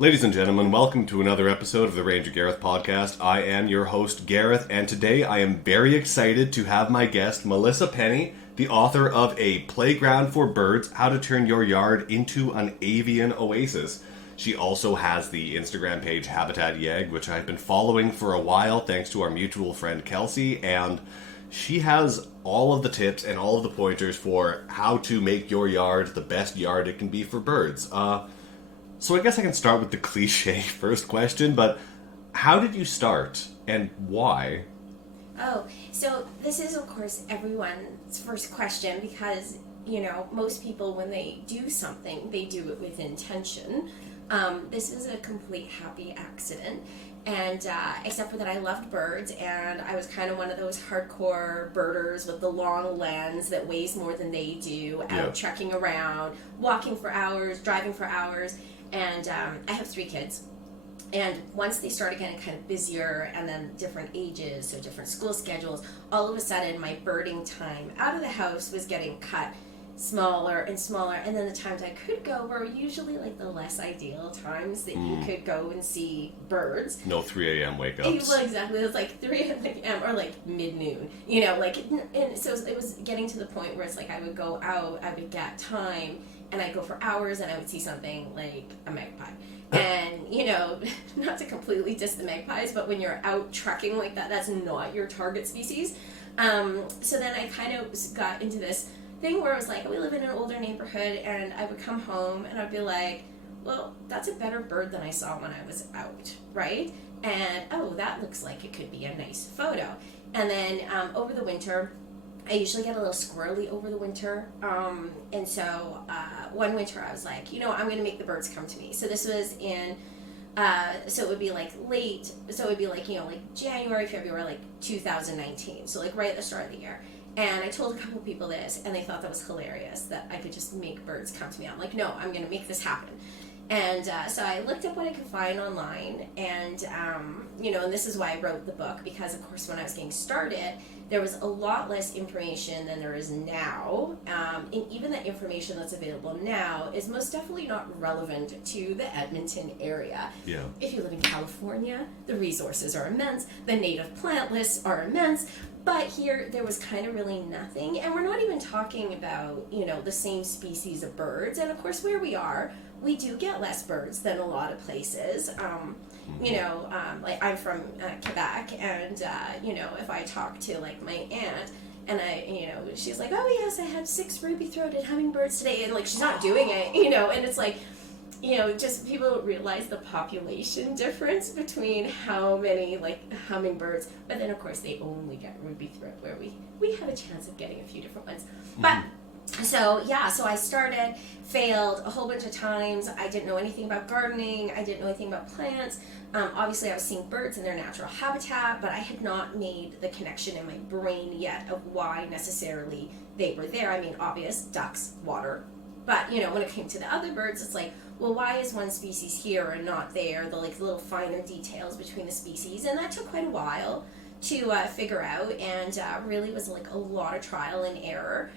Ladies and gentlemen, welcome to another episode of the Ranger Gareth podcast. I am your host, Gareth, and today I am very excited to have my guest, Melissa Penney, the author of A Playground for Birds, How to Turn Your Yard into an Avian Oasis. She also has the Instagram page Habitat Yeg, which I've been following for a while thanks to our mutual friend Kelsey, and she has all of the tips and all of the pointers for how to make your yard the best yard it can be for birds. So I guess I can start with the cliche first question, but how did you start and why? Oh, so this is, of course, everyone's first question because, most people, when they do something, they do it with intention. This is a complete happy accident. And except for that, I loved birds, and I was kind of one of those hardcore birders with the long lens that weighs more than they do, out trekking around, walking for hours, driving for hours. And I have 3 kids. And once they started getting kind of busier and then different ages, so different school schedules, all of a sudden my birding time out of the house was getting cut smaller and smaller. And then the times I could go were usually like the less ideal times that you could go and see birds. No 3 a.m. wake-ups. Well, exactly. It was like 3 a.m. or like mid-noon, and so it was getting to the point where it's like I would go out, I would get time, and I'd go for hours and I would see something like a magpie. And, not to completely diss the magpies, but when you're out trekking like that, that's not your target species. So then I kind of got into this thing where I was like, we live in an older neighborhood, and I would come home and I'd be like, well, that's a better bird than I saw when I was out, right? And, oh, that looks like it could be a nice photo. And then over the winter, I usually get a little squirrely over the winter, and so one winter I was like, I'm going to make the birds come to me. So this was in, so it would be like late, so it would be like, like January, February, like 2019, so like right at the start of the year. And I told a couple people this, and they thought that was hilarious, that I could just make birds come to me. I'm like, no, I'm going to make this happen. And so I looked up what I could find online, and, and this is why I wrote the book, because, of course, when I was getting started, there was a lot less information than there is now, and even the information that's available now is most definitely not relevant to the Edmonton area. Yeah. If you live in California, the resources are immense, the native plant lists are immense, but here there was kind of really nothing, and we're not even talking about, the same species of birds, and of course where we are, we do get less birds than a lot of places. Like I'm from Quebec, and if I talk to like my aunt, and she's like, oh yes, I had 6 ruby-throated hummingbirds today, and like she's not doing it, and it's like, just people don't realize the population difference between how many like hummingbirds, but then of course they only get ruby-throat, where we have a chance of getting a few different ones, but. So I started, failed a whole bunch of times. I didn't know anything about gardening. I didn't know anything about plants. Obviously, I was seeing birds in their natural habitat, but I had not made the connection in my brain yet of why necessarily they were there. I mean, obvious, ducks, water. But, when it came to the other birds, it's like, well, why is one species here and not there? The little finer details between the species. And that took quite a while to figure out, and really was like a lot of trial and error.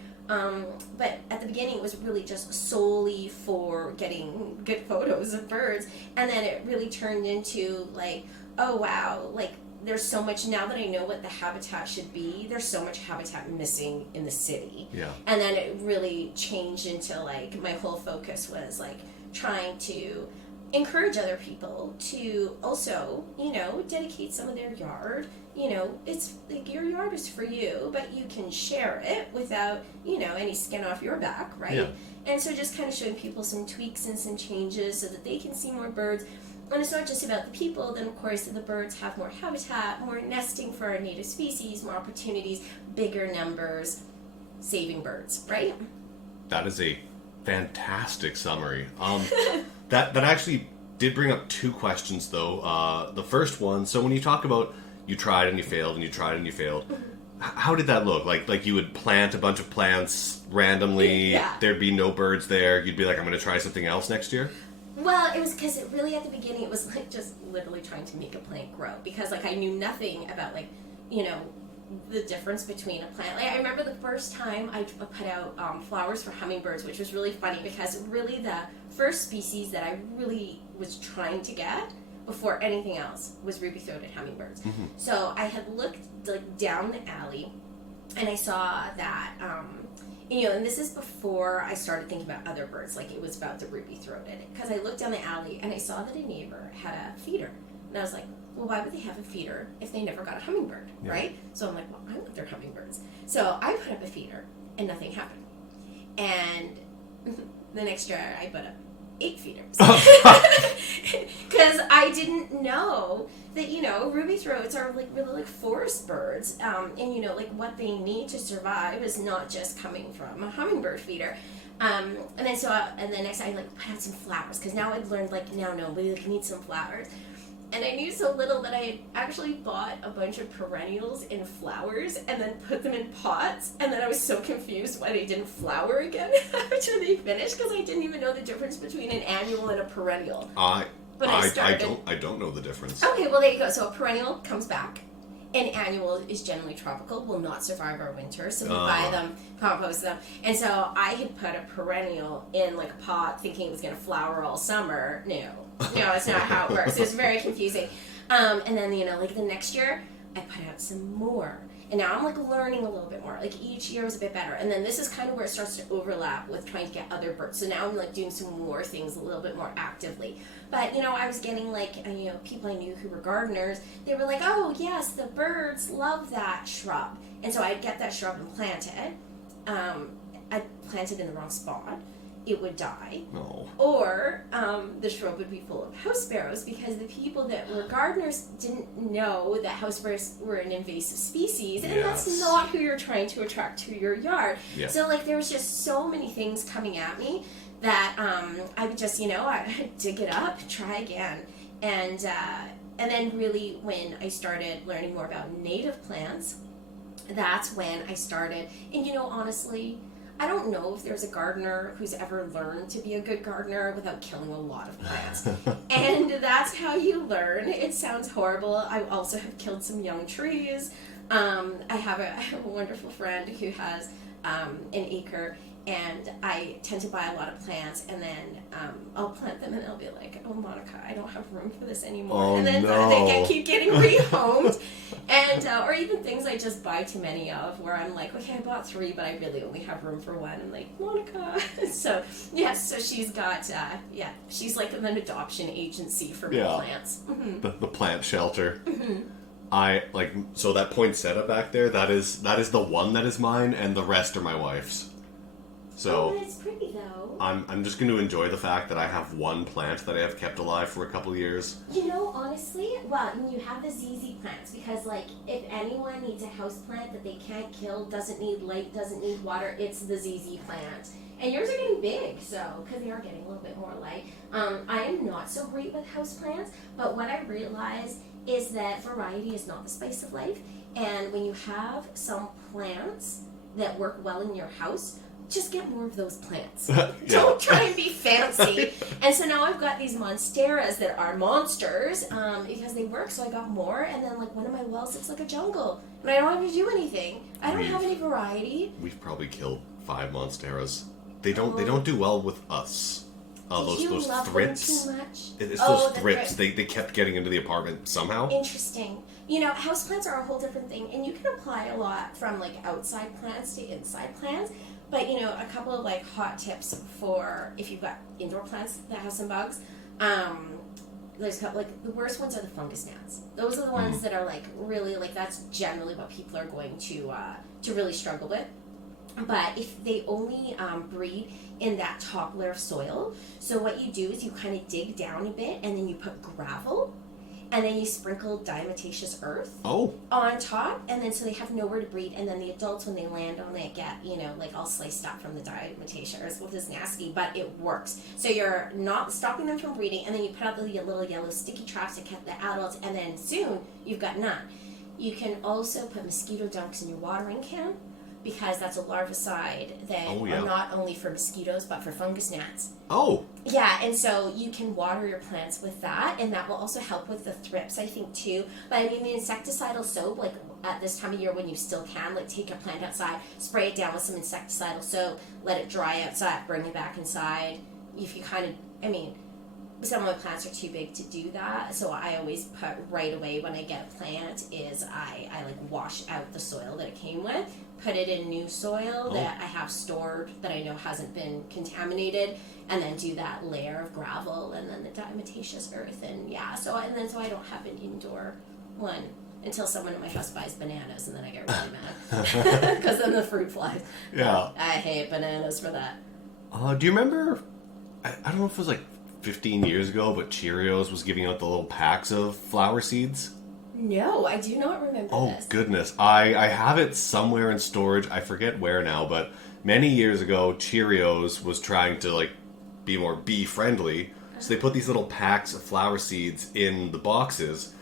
But at the beginning it was really just solely for getting good photos of birds, and then it really turned into like, oh wow, like there's so much, now that I know what the habitat should be, there's so much habitat missing in the city. Yeah. And then it really changed into like, my whole focus was like trying to encourage other people to also, dedicate some of their yard. It's like your yard is for you, but you can share it without, any skin off your back, right? Yeah. And so just kind of showing people some tweaks and some changes so that they can see more birds. And it's not just about the people, then of course the birds have more habitat, more nesting for our native species, more opportunities, bigger numbers, saving birds, right? That is a fantastic summary. That actually did bring up 2 questions though. The first one, so when you talk about you tried and you failed and you tried and you failed, how did that look? Like you would plant a bunch of plants randomly, there'd be no birds there, you'd be like, I'm going to try something else next year? Well, it was because it really, at the beginning, it was like just literally trying to make a plant grow, because like I knew nothing about like, the difference between a plant. Like I remember the first time I put out flowers for hummingbirds, which was really funny because really the first species that I really was trying to get before anything else was ruby-throated hummingbirds. Mm-hmm. So I had looked like down the alley, and I saw that, and this is before I started thinking about other birds, like it was about the ruby-throated. Because I looked down the alley and I saw that a neighbor had a feeder, and I was like, well, why would they have a feeder if they never got a hummingbird, right? So I'm like, well, I want their hummingbirds. So I put up a feeder, and nothing happened. And the next year, I put up 8 feeders. Because I didn't know that, ruby throats are like really like forest birds. And, like what they need to survive is not just coming from a hummingbird feeder. And then next I like put out some flowers, because now I've learned like, no, we like, need some flowers. And I knew so little that I had actually bought a bunch of perennials in flowers and then put them in pots. And then I was so confused why they didn't flower again after they finished, because I didn't even know the difference between an annual and a perennial. I don't know the difference. Okay, well there you go. So a perennial comes back. An annual is generally tropical, will not survive our winter, so we buy them, compost them. And so I had put a perennial in like a pot thinking it was going to flower all summer. No, it's not how it works. It was very confusing. And then, like the next year, I put out some more. And now I'm like learning a little bit more. Like each year was a bit better. And then this is kind of where it starts to overlap with trying to get other birds. So now I'm like doing some more things a little bit more actively. But, I was getting like, people I knew who were gardeners, they were like, oh yes, the birds love that shrub. And so I'd get that shrub and plant it. I'd plant it in the wrong spot. It would die. No. Or the shrub would be full of house sparrows, because the people that were gardeners didn't know that house sparrows were an invasive species, and that's not who you're trying to attract to your yard. Yeah. So like there was just so many things coming at me that I would just, I'd dig it up, try again. And then really when I started learning more about native plants, that's when I started, and honestly, I don't know if there's a gardener who's ever learned to be a good gardener without killing a lot of plants. And that's how you learn. It sounds horrible. I also have killed some young trees. I have a wonderful friend who has an acre, and I tend to buy a lot of plants, and then I'll plant them and they'll be like, oh, Monica, I don't have room for this anymore. Oh, and then they keep getting rehomed. And or even things I just buy too many of, where I'm like, okay, I bought 3, but I really only have room for 1. I'm like, Monica. So she's got she's like an adoption agency for plants. Mm-hmm. The plant shelter. Mm-hmm. So that poinsettia back there, that is the one that is mine, and the rest are my wife's. So it's pretty though. I'm just going to enjoy the fact that I have one plant that I have kept alive for a couple of years. Honestly, you have the ZZ plants, because if anyone needs a house plant that they can't kill, doesn't need light, doesn't need water, it's the ZZ plant. And yours are getting big, so, because they are getting a little bit more light. I am not so great with house plants, but what I realized is that variety is not the spice of life. And when you have some plants that work well in your house, just get more of those plants. Don't try and be fancy. And so now I've got these monsteras that are monsters because they work, so I got more. And then one of my wells looks like a jungle, and I don't have to do anything. I don't have any variety. We've probably killed 5 monsteras. They don't do well with us. Those thrips. Too much? It's those thrips. They kept getting into the apartment somehow. Interesting. Houseplants are a whole different thing, and you can apply a lot from outside plants to inside plants. But, a couple of, hot tips for if you've got indoor plants that have some bugs. There's, the worst ones are the fungus gnats. Those are the ones that are, really, that's generally what people are going to really struggle with. But if they only breed in that top layer of soil, so what you do is you kind of dig down a bit, and then you put gravel, and then you sprinkle diatomaceous earth on top, and then so they have nowhere to breed, and then the adults, when they land on it, get, all sliced up from the diatomaceous earth, which is nasty, but it works. So you're not stopping them from breeding, and then you put out the little yellow sticky traps to catch the adults, and then soon you've got none. You can also put mosquito dunks in your watering can. because that's a larvicide that are not only for mosquitoes but for fungus gnats. Oh. Yeah, and so you can water your plants with that, and that will also help with the thrips, I think, too. But I mean, the insecticidal soap, like at this time of year when you still can, like take your plant outside, spray it down with some insecticidal soap, let it dry outside, bring it back inside. If you kind of, I mean, some of my plants are too big to do that, so I always put right away when I get a plant is I like wash out the soil that it came with, put it in new soil that I have stored that I know hasn't been contaminated, and then do that layer of gravel and then the diatomaceous earth, and so I don't have an indoor one until someone in my house buys bananas, and then I get really mad because then the fruit flies. Yeah, I hate bananas for that. Do you remember? I don't know if it was like 15 years ago, but Cheerios was giving out the little packs of flower seeds. No, I do not remember this. Oh, goodness. I have it somewhere in storage. I forget where now, but many years ago, Cheerios was trying to, like, be more bee-friendly. So they put these little packs of flower seeds in the boxes.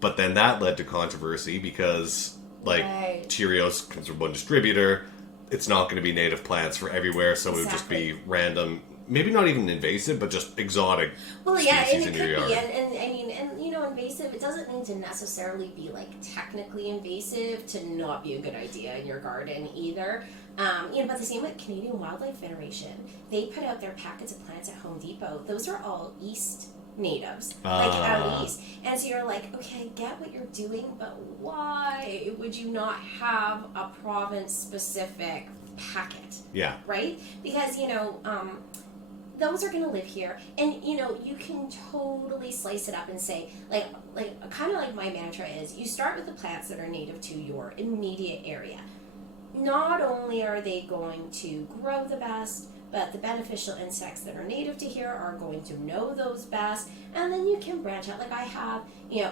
But then that led to controversy because, like, Cheerios comes from one distributor. It's not going to be native plants for everywhere, so it would just be random. Maybe not even invasive, but just exotic species in your yard. And I mean, invasive, it doesn't need to necessarily be, like, technically invasive to not be a good idea in your garden either. But the same with Canadian Wildlife Federation. They put out their packets of plants at Home Depot. Those are all East natives, like out east. And so you're like, okay, I get what you're doing, but why would you not have a province-specific packet? Yeah. Right? Because, those are going to live here, and you can totally slice it up and say, like kind of like my mantra is, you start with the plants that are native to your immediate area. Not only are they going to grow the best, but the beneficial insects that are native to here are going to know those best, and then you can branch out. Like I have,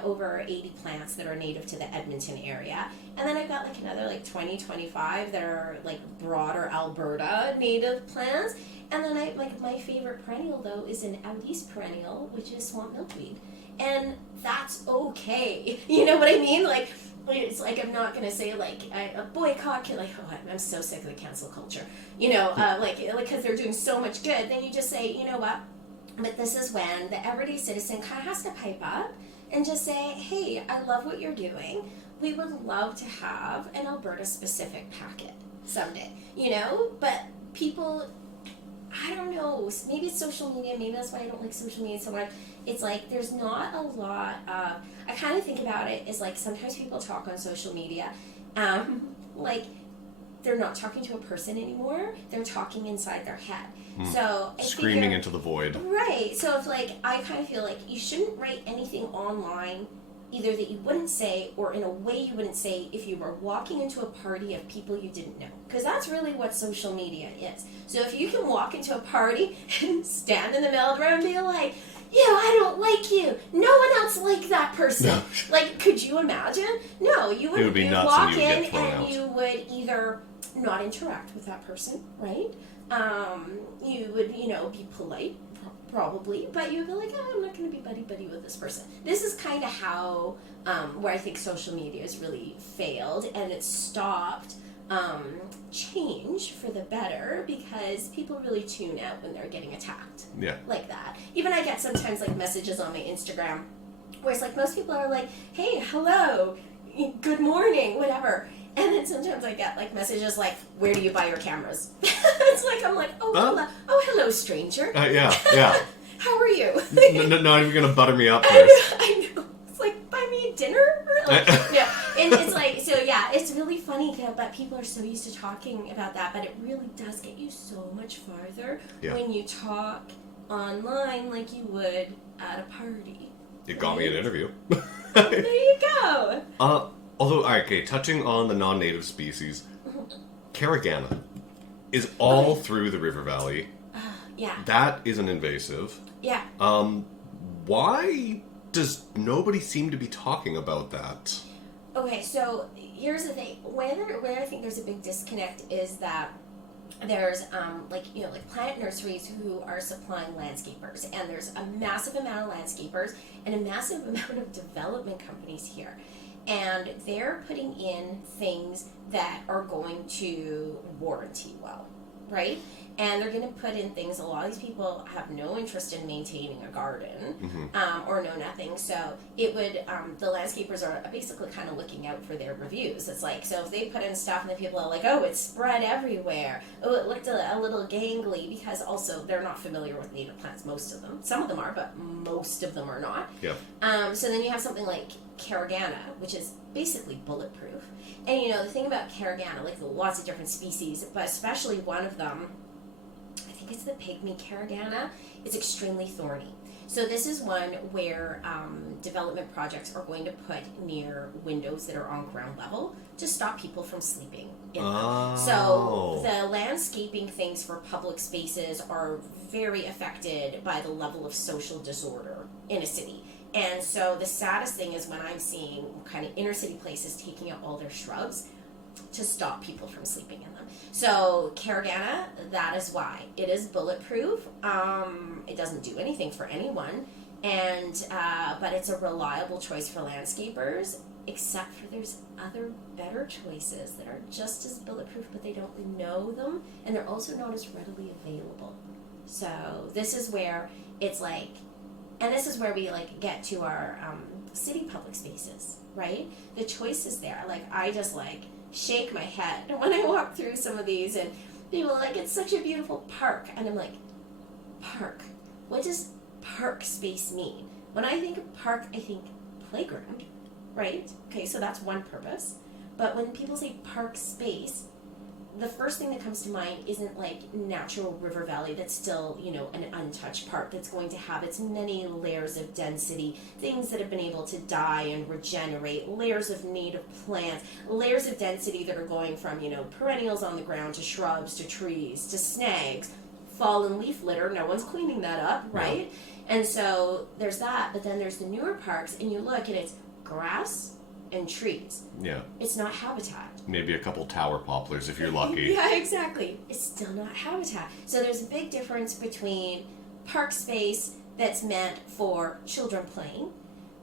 over 80 plants that are native to the Edmonton area, and then I've got like another like 20, 25 that are like broader Alberta native plants. And then my favorite perennial though is an out east perennial, which is swamp milkweed, and that's okay. You know what I mean? Like, it's like I'm not gonna say like a boycott. Like, I'm so sick of the cancel culture. Like because they're doing so much good. Then you just say, you know what? But this is when the everyday citizen kind of has to pipe up and just say, hey, I love what you're doing. We would love to have an Alberta specific packet someday. But people, I don't know, maybe it's social media, maybe that's why I don't like social media so much. It's like there's not a lot of, I kind of think about it as like sometimes people talk on social media, like they're not talking to a person anymore, they're talking inside their head. So screaming into the void. Right. So if I kind of feel like you shouldn't write anything online either that you wouldn't say or in a way you wouldn't say if you were walking into a party of people you didn't know. Because that's really what social media is. So if you can walk into a party and stand in the middle of the room and be like, I don't like you. No one else liked that person. No. Like, could you imagine? No, you would be nuts walk and in you would either not interact with that person, right? You would, be polite, probably, but you'd be like, I'm not going to be buddy-buddy with this person. This is kind of how, where I think social media has really failed, and it's stopped change for the better because people really tune out when they're getting attacked. Yeah. Like that. Even I get sometimes, like, messages on my Instagram where it's like, most people are like, hey, hello, good morning, whatever. And then sometimes I get like messages like, where do you buy your cameras? It's like, I'm like, hello, stranger. Yeah. How are you? Not even going to butter me up first. I know. It's like, buy me a dinner? Yeah. And it's like, so yeah, it's really funny, but people are so used to talking about that, but it really does get you so much farther when you talk online like you would at a party. You got me an interview. There you go. Although, okay, touching on the non-native species, Caragana is all through the river valley. Yeah. That is an invasive. Yeah. Why does nobody seem to be talking about that? Okay, so here's the thing. Where I think there's a big disconnect is that there's like plant nurseries who are supplying landscapers, and there's a massive amount of landscapers and a massive amount of development companies here. and they're putting in things that are going to warranty well, right? And they're going to put in things, a lot of these people have no interest in maintaining a garden, or no nothing. So it would, the landscapers are basically kind of looking out for their reviews. It's like, so if they put in stuff and the people are like, oh, it's spread everywhere. Oh, it looked a little gangly, because also they're not familiar with native plants, most of them. Some of them are, but most of them are not. Yep. So then you have something like Caragana, which is basically bulletproof. And you know, the thing about Caragana, like lots of different species, but especially one of them, I think it's the pygmy Caragana, is extremely thorny. So this is one where development projects are going to put near windows that are on ground level to stop people from sleeping in them. So the landscaping things for public spaces are very affected by the level of social disorder in a city. And so the saddest thing is when I'm seeing kind of inner city places taking out all their shrubs to stop people from sleeping in them. So Caragana, that is why. It is bulletproof. It doesn't do anything for anyone, and but it's a reliable choice for landscapers, except for there's other better choices that are just as bulletproof, but they don't know them, and they're also not as readily available. So this is where it's like, and this is where we like get to our city public spaces, right? The choice is there. Like, I just like shake my head when I walk through some of these, and people are like, it's such a beautiful park, and I'm like, park? What does park space mean? When I think of park, I think playground, right? Okay, so that's one purpose. But when people say park space, the first thing that comes to mind isn't like natural river valley that's still, you know, an untouched park that's going to have its many layers of density, things that have been able to die and regenerate, layers of native plants, layers of density that are going from, you know, perennials on the ground to shrubs to trees to snags, fallen leaf litter, no one's cleaning that up, right? Yeah. And so there's that, but then there's the newer parks, and you look and it's grass and trees. Yeah. It's not habitat. Maybe a couple tower poplars if you're lucky. Yeah, exactly. It's still not habitat. So there's a big difference between park space that's meant for children playing,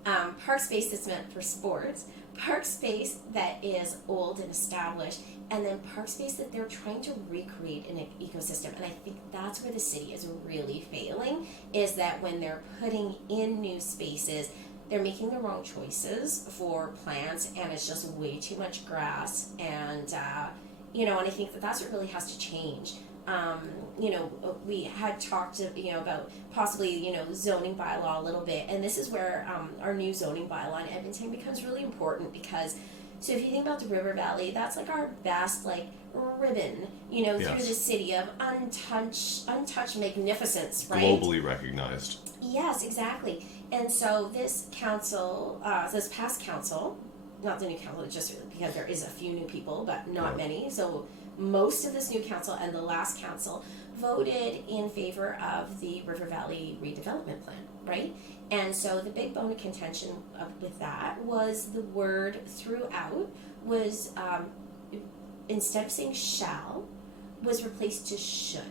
park space that's meant for sports, park space that is old and established, and then park space that they're trying to recreate in an ecosystem. And I think that's where the city is really failing, is that when they're putting in new spaces, they're making the wrong choices for plants, and it's just way too much grass. And, you know, and I think that that's what really has to change. You know, we had talked, you know, about possibly, you know, zoning bylaw a little bit. And this is where our new zoning bylaw in Edmonton becomes really important, because, so if you think about the River Valley, that's like our vast, like, ribbon, you know, through the city of untouched magnificence, right? Globally recognized. Yes, exactly. And so this council, this past council, not the new council, just because there is a few new people, but not many. So most of this new council and the last council voted in favor of the River Valley redevelopment plan, right? And so the big bone of contention with that was the word throughout was, instead of saying shall, was replaced to should.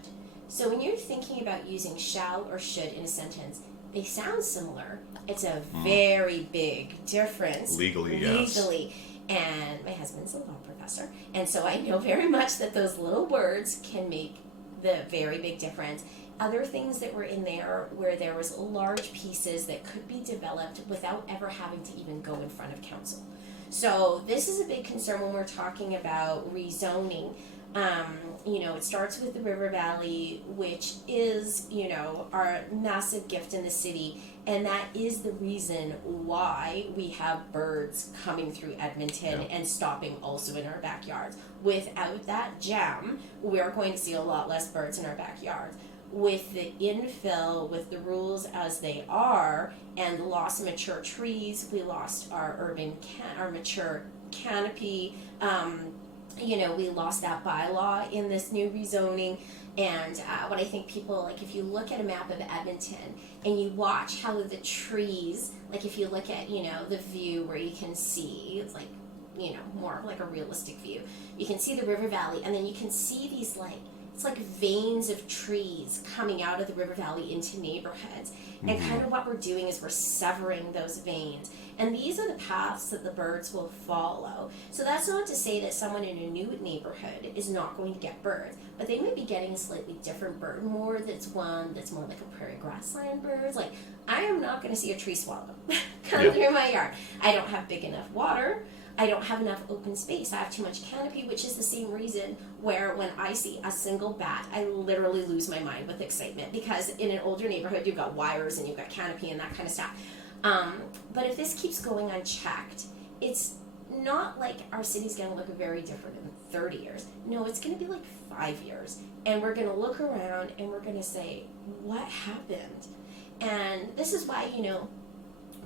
So when you're thinking about using shall or should in a sentence, they sound similar. It's a very big difference. Legally, yes. And my husband's a law professor, and so I know very much that those little words can make the very big difference. Other things that were in there where there was large pieces that could be developed without ever having to even go in front of council. So this is a big concern when we're talking about rezoning. You know, it starts with the River Valley, which is, you know, our massive gift in the city, and that is the reason why we have birds coming through Edmonton and stopping also in our backyards. Without that jam, we're going to see a lot less birds in our backyards. With the infill, with the rules as they are, and the loss of mature trees, we lost our our mature canopy. You know, we lost that bylaw in this new rezoning. And what I think people, like, if you look at a map of Edmonton and you watch how the trees, like if you look at, you know, the view where you can see, it's like, you know, more of like a realistic view. You can see the River Valley, and then you can see these, like, it's like veins of trees coming out of the River Valley into neighborhoods. And kind of what we're doing is we're severing those veins. And these are the paths that the birds will follow. So that's not to say that someone in a new neighborhood is not going to get birds, but they might be getting a slightly different bird, more that's one that's more like a prairie grassland bird. Like, I am not going to see a tree swallow come through my yard. I don't have big enough water. I don't have enough open space. I have too much canopy, which is the same reason where when I see a single bat, I literally lose my mind with excitement, because in an older neighborhood, you've got wires and you've got canopy and that kind of stuff. But if this keeps going unchecked, it's not like our city's going to look very different in 30 years. No, it's going to be like 5 years. And we're going to look around and we're going to say, what happened? And this is why,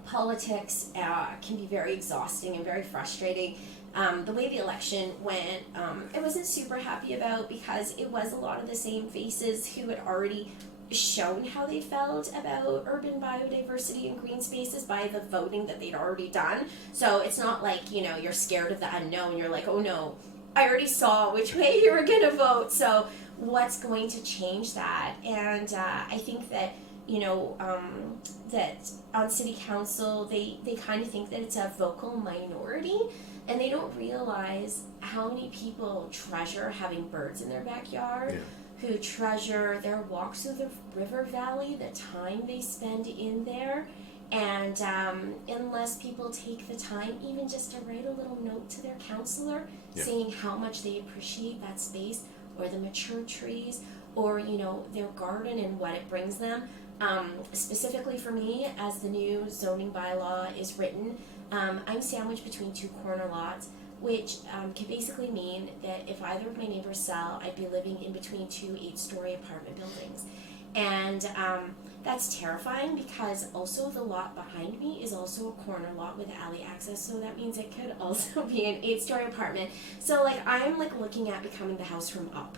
politics can be very exhausting and very frustrating. The way the election went, I wasn't super happy about, because it was a lot of the same faces who had already shown how they felt about urban biodiversity and green spaces by the voting that they'd already done. So it's not like, you're scared of the unknown. You're like, oh no, I already saw which way you were going to vote. So what's going to change that? And I think that that on city council, they kind of think that it's a vocal minority, and they don't realize how many people treasure having birds in their backyard, who treasure their walks through the river valley, the time they spend in there. And unless people take the time even just to write a little note to their counselor saying how much they appreciate that space, or the mature trees, or their garden and what it brings them. Specifically for me, as the new zoning bylaw is written, I'm sandwiched between two corner lots, which can basically mean that if either of my neighbors sell, I'd be living in between two 8-story apartment buildings. And that's terrifying, because also the lot behind me is also a corner lot with alley access, so that means it could also be an 8-story apartment. So I'm looking at becoming the house from Up.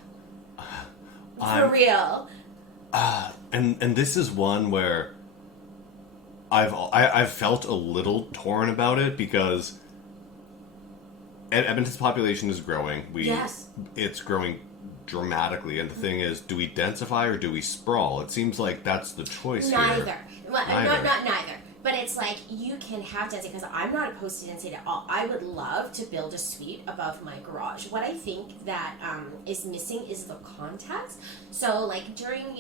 For real. And this is one where I've felt a little torn about it, because Edmonton's population is growing. It's growing dramatically, and the thing is, do we densify or do we sprawl? It seems like that's the choice here. Neither. Not neither. But it's like, you can have density, because I'm not opposed to density at all. I would love to build a suite above my garage. What I think that is missing is the context. So during,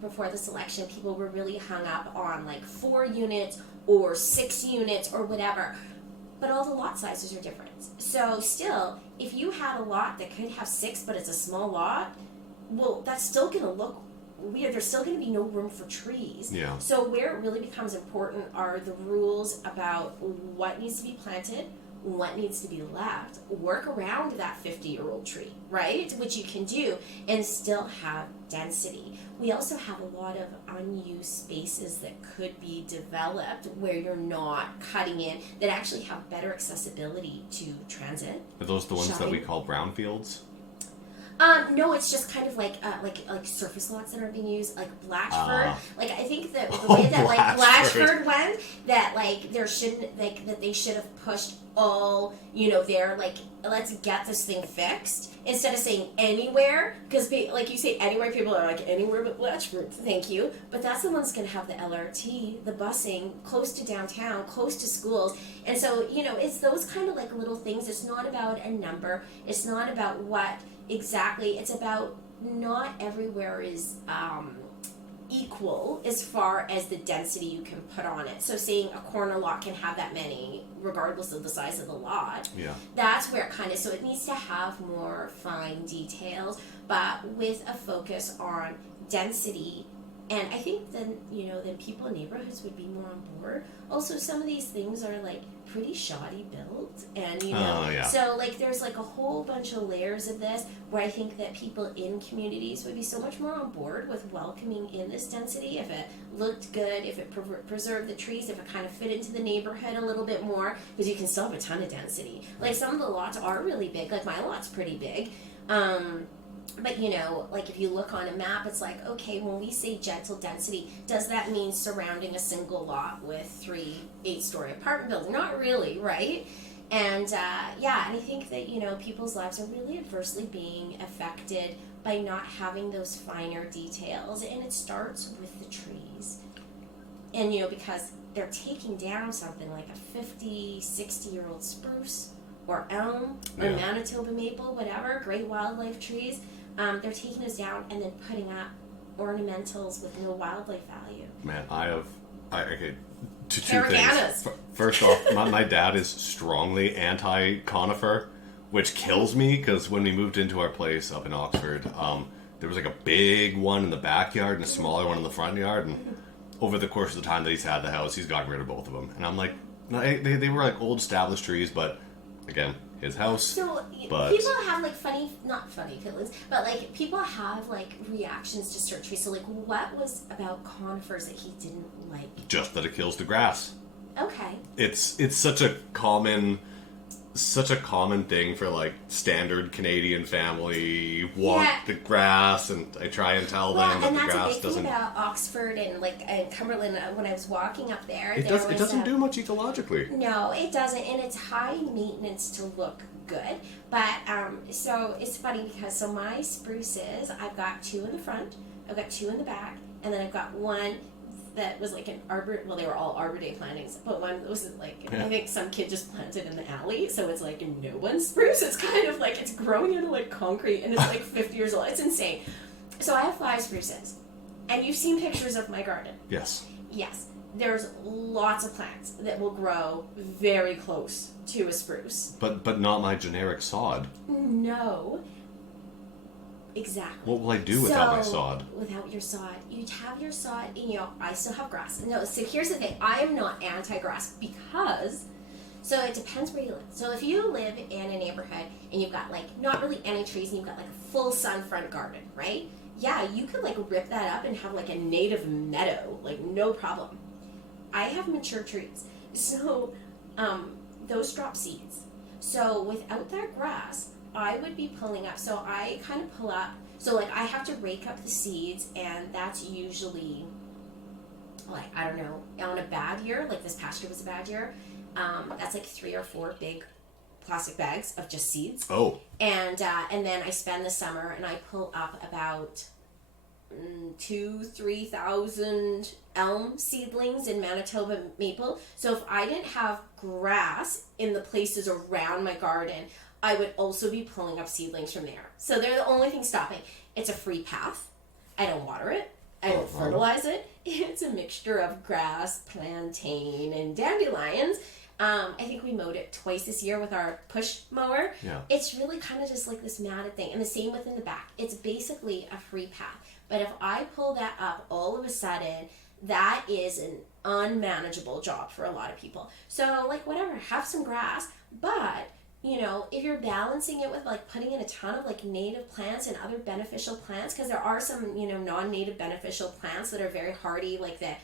before this election, people were really hung up on 4 units or 6 units or whatever. But all the lot sizes are different. So still, if you had a lot that could have 6, but it's a small lot, well, that's still going to look weird. There's still going to be no room for trees. Yeah. So where it really becomes important are the rules about what needs to be planted, what needs to be left. Work around that 50-year-old tree, right? Which you can do and still have density. We also have a lot of unused spaces that could be developed where you're not cutting in, that actually have better accessibility to transit. Are those the ones that we call brownfields? No, it's just kind of like surface lots that are being used, like Blatchford. I think that the way that Blatchford went, that there shouldn't that they should have pushed all their let's get this thing fixed instead of saying anywhere, because you say anywhere, people are like anywhere but Blatchford, thank you. But that's the one that's going to have the LRT, the busing, close to downtown, close to schools, and so it's those kind of little things. It's not about a number. It's not about what. Exactly. It's about not everywhere is equal as far as the density you can put on it. So saying a corner lot can have that many regardless of the size of the lot. Yeah. That's where it kind of, so it needs to have more fine details, but with a focus on density. And I think then people in neighborhoods would be more on board. Also, some of these things are pretty shoddy built, and so there's a whole bunch of layers of this where I think that people in communities would be so much more on board with welcoming in this density if it looked good, if it preserved the trees, if it kind of fit into the neighborhood a little bit more, because you can still have a ton of density. Some of the lots are really big, my lot's pretty big. But if you look on a map, it's okay, when we say gentle density, does that mean surrounding a single lot with 3 8-story apartment buildings? Not really, right? And and I think that people's lives are really adversely being affected by not having those finer details, and it starts with the trees. And, you know, because they're taking down something like a 50, 60-year-old spruce or elm or Manitoba maple, whatever, great wildlife trees. They're taking those down and then putting up ornamentals with no wildlife value. Man, okay, two Caraganas. things. First off, my dad is strongly anti-conifer, which kills me because when we moved into our place up in Oxford, there was like a big one in the backyard and a smaller one in the front yard, and over the course of the time that he's had the house, he's gotten rid of both of them. And I'm like, no, they were like old established trees, but again, his house. So people have like not funny feelings, but like people have like reactions to certain trees. So like, what was about conifers that he didn't like? Just that it kills the grass. Okay. It's such a common thing for like standard Canadian family want the grass, and I try and tell them that the grass doesn't. And that's a big thing about Oxford and Cumberland. When I was walking up there, it doesn't do much ecologically. No, it doesn't, and it's high maintenance to look good. But so it's funny because my spruces, I've got 2 in the front, I've got 2 in the back, and then I've got one that was like an arbor. Well, they were all Arbor Day plantings, but one was like I think some kid just planted in the alley, so it's like no one's spruce. It's kind of like it's growing out of like concrete, and it's like 50 years old. It's insane. So I have 5 spruces, and you've seen pictures of my garden. Yes. Yes. There's lots of plants that will grow very close to a spruce. But not my generic sod. No. Exactly. What will I do without my sod? Without your sod, you'd have your sod. You know, I still have grass. No, so here's the thing: I am not anti-grass because. So it depends where you live. So if you live in a neighborhood and you've got like not really any trees and you've got like a full sun front garden, right? Yeah, you could like rip that up and have like a native meadow, like no problem. I have mature trees, so those drop seeds. So without that grass, I would be pulling up. So I kind of pull up. So like I have to rake up the seeds, and that's usually like I don't know, on a bad year, like this past year was a bad year. That's like 3 or 4 big plastic bags of just seeds. Oh. And then I spend the summer and I pull up about 2,000-3,000 elm seedlings in Manitoba maple. So if I didn't have grass in the places around my garden, I would also be pulling up seedlings from there. So they're the only thing stopping. It's a free path. I don't water it. I don't fertilize it. It's a mixture of grass, plantain, and dandelions. I think we mowed it twice this year with our push mower. Yeah. It's really kind of just like this matted thing. And the same within the back. It's basically a free path. But if I pull that up, all of a sudden, that is an unmanageable job for a lot of people. So, like, whatever, have some grass. But, you know, if you're balancing it with, like, putting in a ton of, like, native plants and other beneficial plants, because there are some, you know, non-native beneficial plants that are very hardy, like that,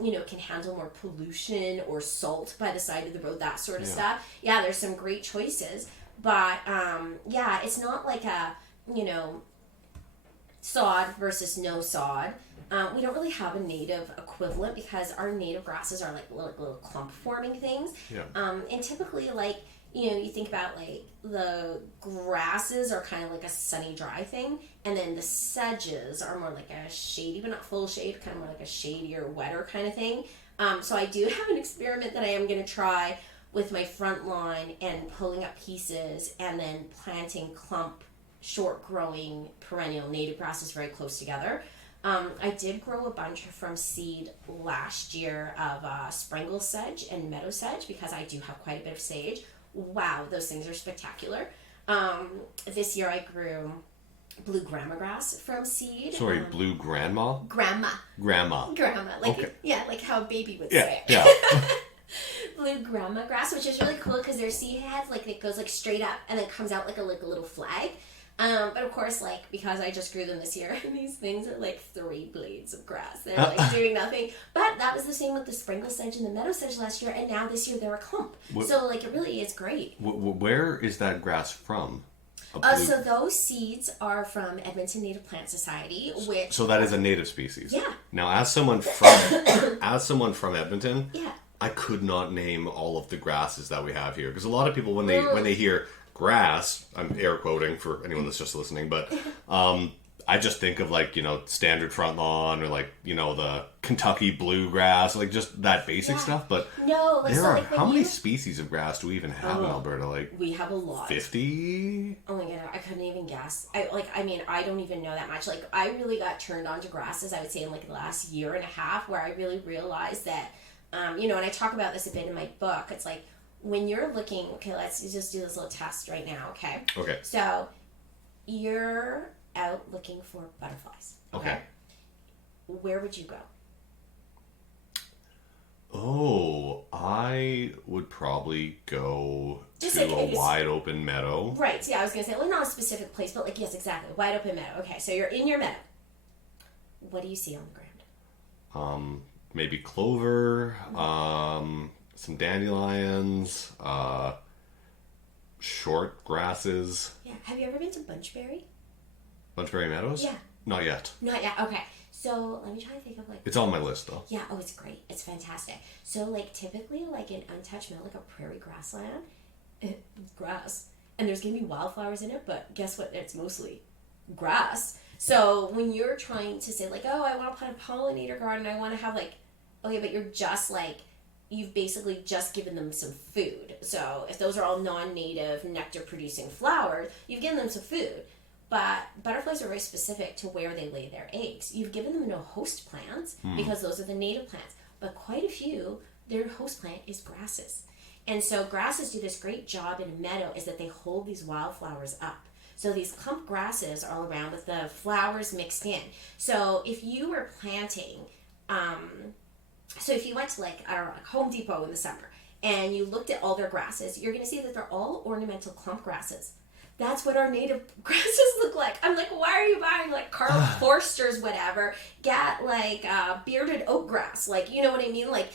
you know, can handle more pollution or salt by the side of the road, that sort of stuff. Yeah, there's some great choices. But, yeah, it's not like a, you know, sod versus no sod. We don't really have a native equivalent because our native grasses are like little clump forming things. Yeah. And typically, like, you know, you think about like the grasses are kind of like a sunny, dry thing, and then the sedges are more like a shady, but not full shade, kind of more like a shadier, wetter kind of thing. So I do have an experiment that I am going to try with my front lawn and pulling up pieces and then planting clump, short-growing, perennial native grasses very close together. I did grow a bunch from seed last year of springle sedge and meadow sedge because I do have quite a bit of sage. Wow, those things are spectacular. This year I grew blue grandma grass from seed. Sorry, blue grandma? Grandma. Like, okay. Yeah, like how a baby would say it. Yeah. Blue grandma grass, which is really cool because their seed heads, like, it goes like straight up and then comes out like a little flag. But of course, like, because I just grew them this year, these things are like 3 blades of grass. They're like doing nothing. But that was the same with the springle sedge and the meadow sedge last year, and now this year they're a clump. So, like, it really is great. Where is that grass from? So those seeds are from Edmonton Native Plant Society, which... So that is a native species? Yeah. Now, as someone from Edmonton, yeah, I could not name all of the grasses that we have here. Because a lot of people, when they hear grass, I'm air quoting for anyone that's just listening, but I just think of like, standard front lawn or like, the Kentucky bluegrass, like just that basic stuff. But no, like, how many species of grass do we even have in Alberta? Like we have a lot. 50? Oh my god, I couldn't even guess. I don't even know that much. Like, I really got turned on to grasses, I would say, in like the last year and a half, where I really realized that, and I talk about this a bit in my book. It's like, when you're looking, okay, let's just do this little test right now, okay? Okay. So, you're out looking for butterflies. Okay. Where would you go? Oh, I would probably go to a wide open meadow. Right, yeah, I was going to say, well, not a specific place, but like, yes, exactly, wide open meadow. Okay, so you're in your meadow. What do you see on the ground? Maybe clover, some dandelions, short grasses. Yeah, have you ever been to Bunchberry? Bunchberry Meadows? Yeah. Not yet. Not yet, okay. So, let me try to think of like... It's on my list, though. Yeah, oh, it's great. It's fantastic. So, like, typically, like, an untouched meadow, like a prairie grassland, it's grass. And there's going to be wildflowers in it, but guess what? It's mostly grass. So, when you're trying to say, like, oh, I want to plant a pollinator garden, I want to have, like... Okay, but you're just, like... You've basically just given them some food. So, if those are all non-native, nectar-producing flowers, you've given them some food. But butterflies are very specific to where they lay their eggs. You've given them no host plants because those are the native plants. But quite a few, their host plant is grasses. And so grasses do this great job in a meadow is that they hold these wildflowers up. So these clump grasses are all around with the flowers mixed in. So if you were planting, so if you went to like, I don't know, like Home Depot in the summer and you looked at all their grasses, you're going to see that they're all ornamental clump grasses. That's what our native grasses look like. I'm like, why are you buying like Carl Forster's whatever? Get like bearded oak grass. Like, you know what I mean? Like,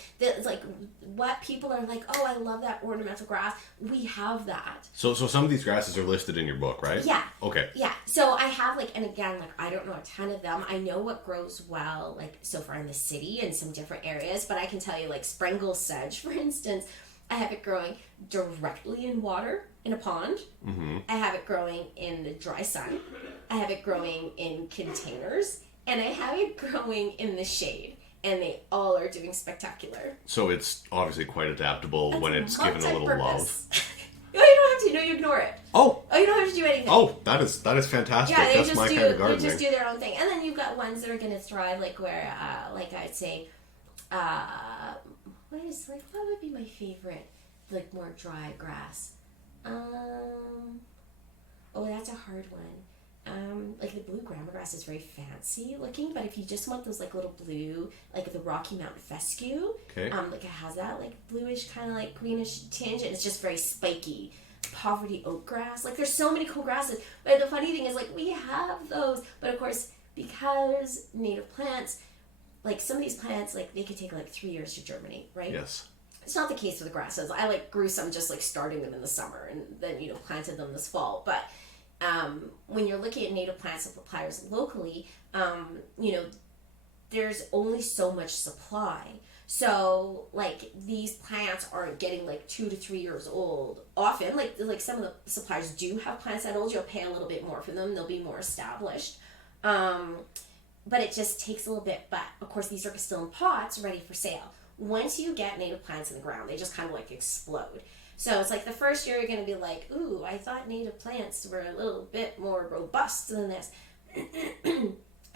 what people are like, oh, I love that ornamental grass. We have that. So some of these grasses are listed in your book, right? Yeah. Okay. Yeah. So I have like, and again, like I don't know a ton of them. I know what grows well, like so far in the city in some different areas, but I can tell you like Sprengle sedge, for instance, I have it growing directly in water in a pond. Mm-hmm. I have it growing in the dry sun. I have it growing in containers. And I have it growing in the shade. And they all are doing spectacular. So it's obviously quite adaptable when it's given a little love. No, you don't have to. No, you ignore it. Oh, you don't have to do anything. Oh, that is fantastic. Yeah, That's my kind of gardening. They just do their own thing. And then you've got ones that are going to thrive, like where, like I'd say, what would be my favorite, like more dry grass? That's a hard one. Like the blue grama grass is very fancy looking, but if you just want those like little blue, like the Rocky Mountain fescue, okay. Like it has that like bluish kind of like greenish tinge, and it's just very spiky. Poverty oak grass, like there's so many cool grasses. But the funny thing is, like we have those, but of course because native plants, like some of these plants, like they could take like 3 years to germinate, right? Yes. It's not the case with the grasses. I like grew some just like starting them in the summer and then, planted them this fall. But when you're looking at native plant suppliers locally, there's only so much supply. So like these plants aren't getting like 2 to 3 years old. Often, like some of the suppliers do have plants that old. You'll pay a little bit more for them. They'll be more established. But it just takes a little bit. But of course, these are still in pots ready for sale. Once you get native plants in the ground, they just kind of like explode. So it's like the first year you're going to be like, ooh, I thought native plants were a little bit more robust than this.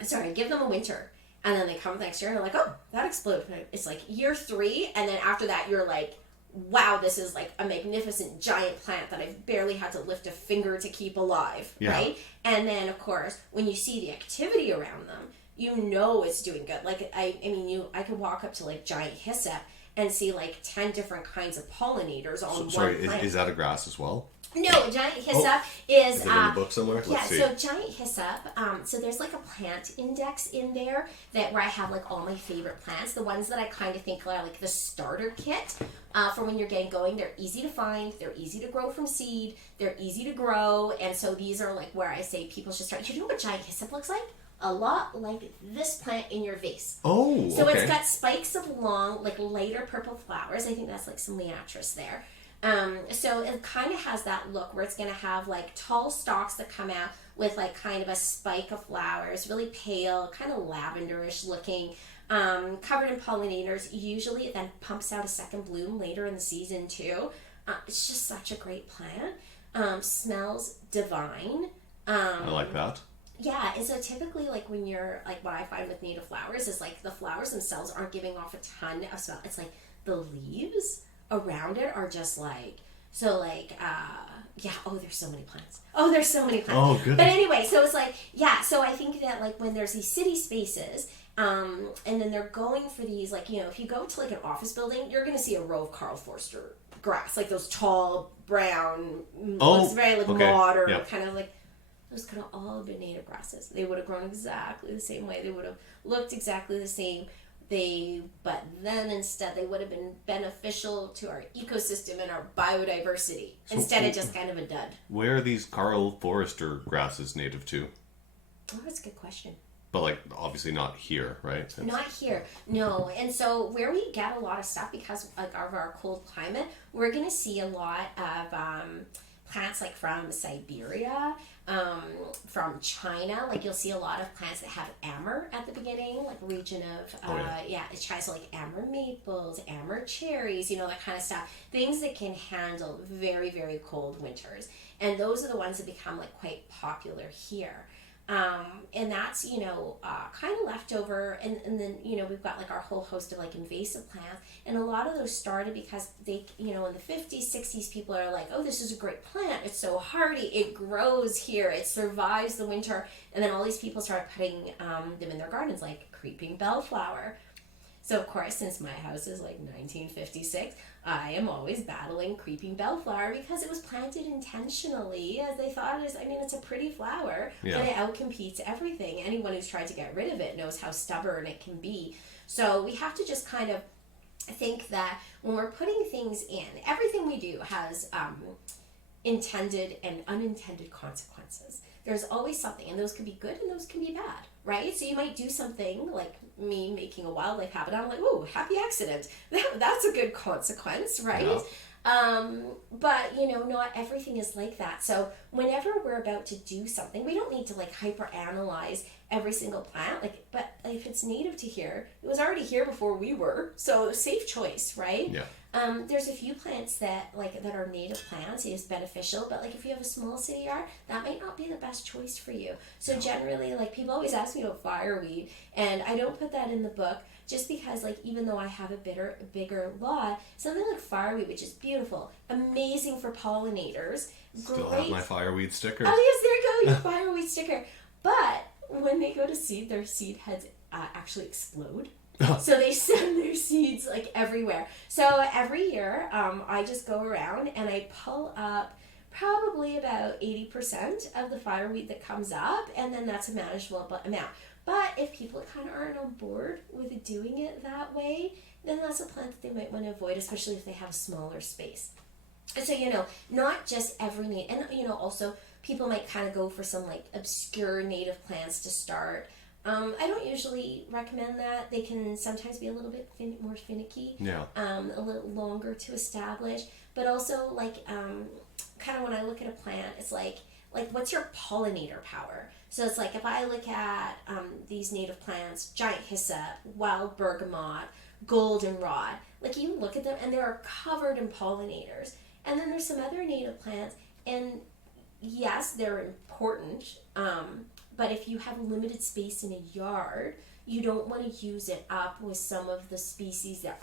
Sorry, give them a winter. And then they come next year and they're like, oh, that exploded. It's like year 3. And then after that, you're like, wow, this is like a magnificent giant plant that I've barely had to lift a finger to keep alive. Yeah. Right? And then, of course, when you see the activity around them, you know it's doing good. Like, I could walk up to like giant hyssop and see like 10 different kinds of pollinators on one plant. Is that a grass as well? No, giant hyssop is... Is it in the book somewhere? Let's see. So giant hyssop, so there's like a plant index in there where I have like all my favorite plants. The ones that I kind of think are like the starter kit for when you're getting going. They're easy to find, they're easy to grow from seed, they're easy to grow, and so these are like where I say people should start. You know what giant hyssop looks like? A lot like this plant in your vase. Oh, so okay. It's got spikes of long, like lighter purple flowers. I think that's like some liatris there. So it kind of has that look where it's going to have like tall stalks that come out with like kind of a spike of flowers, really pale, kind of lavenderish looking, covered in pollinators. Usually it then pumps out a second bloom later in the season too. It's just such a great plant. Smells divine. I like that. Yeah, and so typically, like when you're like, what I find with native flowers is like the flowers themselves aren't giving off a ton of smell. It's like the leaves around it are just like, so like, yeah, there's so many plants. There's so many plants. Oh, good. But anyway, so it's like, yeah, so I think that like when there's these city spaces, and then they're going for these, like, you know, if you go to like an office building, you're going to see a row of Carl Forster grass, like those tall, brown, looks very like modern, kind of like, those could have all been native grasses. They would have grown exactly the same way. They would have looked exactly the same. But then instead they would have been beneficial to our ecosystem and our biodiversity instead of just kind of a dud. Where are these Carl Forester grasses native to? Oh, that's a good question. But like obviously not here, right? Not here, no. And so where we get a lot of stuff because like of our cold climate, we're gonna see a lot of plants like from Siberia, from China. Like you'll see a lot of plants that have amber at the beginning, like region of it's China, so like amber maples, amber cherries, you know, that kind of stuff. Things that can handle very, very cold winters, and those are the ones that become like quite popular here. And that's, you know, kind of leftover, and then, you know, we've got like our whole host of like invasive plants, and a lot of those started because they, you know, in the 50s, 60s, people are like, oh, this is a great plant, it's so hardy, it grows here, it survives the winter, and then all these people started putting them in their gardens, like creeping bellflower. So of course, since my house is like 1956, I am always battling creeping bellflower because it was planted intentionally as they thought it's a pretty flower, but it outcompetes everything. Anyone who's tried to get rid of it knows how stubborn it can be. So we have to just kind of think that when we're putting things in, everything we do has intended and unintended consequences. There's always something, and those can be good and those can be bad, right? So you might do something like me making a wildlife habitat. I'm like, ooh, happy accident. That's a good consequence, right? Yeah. But, you know, not everything is like that. So whenever we're about to do something, we don't need to like hyper analyze every single plant. But if it's native to here, it was already here before we were. So safe choice, right? Yeah. There's a few plants that are native plants. It is beneficial, but like if you have a small city yard, that might not be the best choice for you. So generally, like people always ask me about fireweed, and I don't put that in the book just because like even though I have a bigger lot, something like fireweed, which is beautiful, amazing for pollinators. Still great. have my fireweed sticker. Oh yes, there you go, your fireweed sticker. But when they go to seed, their seed heads actually explode. So they send their seeds like everywhere. So every year, I just go around and I pull up probably about 80% of the fireweed that comes up, and then that's a manageable amount. But if people kind of aren't on board with doing it that way, then that's a plant that they might want to avoid, especially if they have a smaller space. And so, you know, not just every native, and, you know, also people might kind of go for some like obscure native plants to start. I don't usually recommend that. They can sometimes be a little bit more finicky, a little longer to establish. But also, like, kind of when I look at a plant, it's like what's your pollinator power? So it's like if I look at these native plants, giant hyssop, wild bergamot, goldenrod, like you look at them and they're covered in pollinators. And then there's some other native plants, and yes, they're important, but if you have limited space in a yard, you don't want to use it up with some of the species that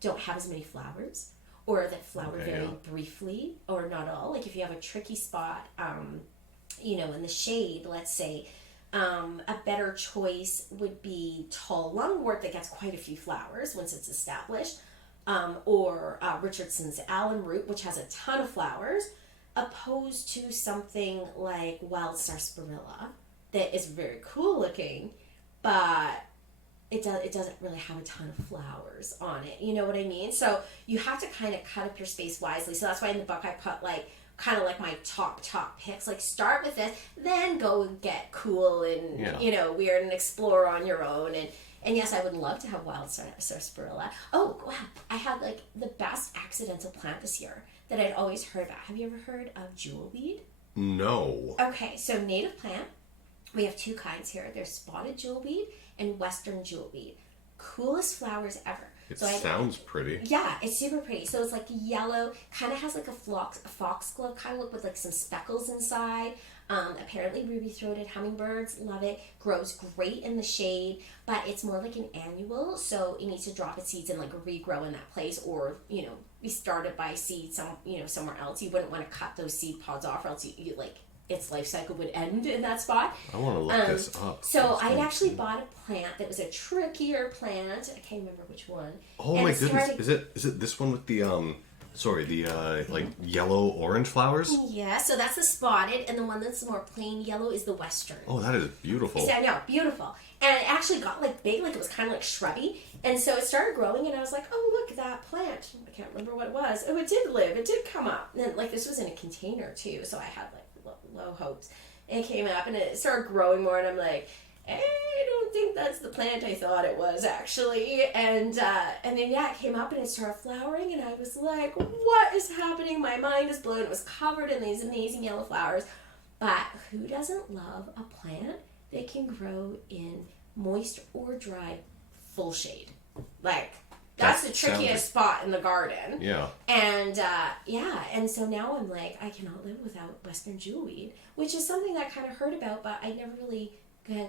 don't have as many flowers, or that flower very briefly, or not all. Like if you have a tricky spot, you know, in the shade, let's say, a better choice would be tall lungwort that gets quite a few flowers once it's established, or Richardson's alum root, which has a ton of flowers, opposed to something like wild sarsaparilla that is very cool looking, but it doesn't really have a ton of flowers on it. You know what I mean? So you have to kind of cut up your space wisely. So that's why in the book I put like kind of like my top picks. Like start with this, then go get cool and you know, weird and explore on your own. And yes, I would love to have wild sarsaparilla. Oh, wow. I had like the best accidental plant this year that I'd always heard about. Have you ever heard of jewelweed? No. Okay, so native plant. We have two kinds here. There's spotted jewelweed and western jewelweed. Coolest flowers ever. It sounds pretty. Yeah, it's super pretty. So it's like yellow, kind of has like a foxglove kind of look with like some speckles inside. Apparently ruby-throated hummingbirds love it. Grows great in the shade, but it's more like an annual, so it needs to drop its seeds and like regrow in that place, or be started by seed somewhere else. You wouldn't want to cut those seed pods off, or else you like its life cycle would end in that spot. I want to look this up. So I actually bought a plant that was a trickier plant. I can't remember which one. Oh my goodness! Is it this one with the like yellow orange flowers? Yeah, so that's the spotted, and the one that's more plain yellow is the western. Oh, that is beautiful. Yeah, no, beautiful. And it actually got like big, like it was kind of like shrubby, and so it started growing, and I was like, oh look, that plant. I can't remember what it was. Oh, it did live. It did come up, and like this was in a container too, so I had like low hopes. And it came up, and it started growing more, and I'm like, I don't think that's the plant I thought it was actually. And then it came up and it started flowering, and I was like, what is happening? My mind is blown. It was covered in these amazing yellow flowers. But who doesn't love a plant that can grow in moist or dry full shade? Like, that's the trickiest spot in the garden. Yeah. And and so now I'm like, I cannot live without western jewelweed, which is something that I kind of heard about, but I never really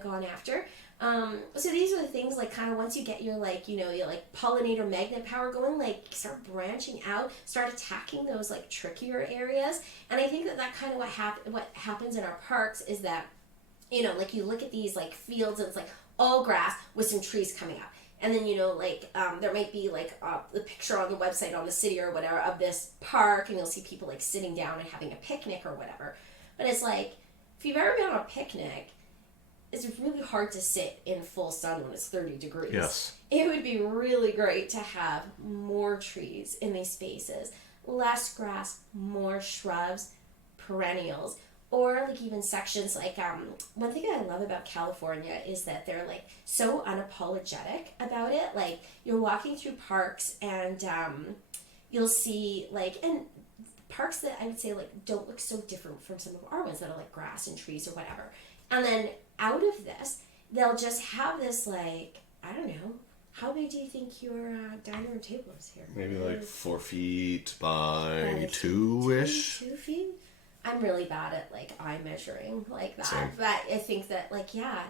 gone after. So these are the things, like, kind of once you get your like your like pollinator magnet power going, like start branching out, start attacking those like trickier areas. And I think that kind of what happens in our parks is that like you look at these like fields and it's like all grass with some trees coming up. And then, there might be, like, the picture on the website on the city or whatever of this park, and you'll see people, like, sitting down and having a picnic or whatever. But it's like, if you've ever been on a picnic, it's really hard to sit in full sun when it's 30 degrees. Yes. It would be really great to have more trees in these spaces, less grass, more shrubs, perennials. Or like even sections like one thing I love about California is that they're like so unapologetic about it. Like you're walking through parks and you'll see and parks that I would say like don't look so different from some of our ones that are like grass and trees or whatever. And then out of this, they'll just have this like, I don't know, how big do you think your dining room table is here? Maybe like 4 feet by 2-ish. 2 feet? I'm really bad at like eye measuring like that. Same. But I think that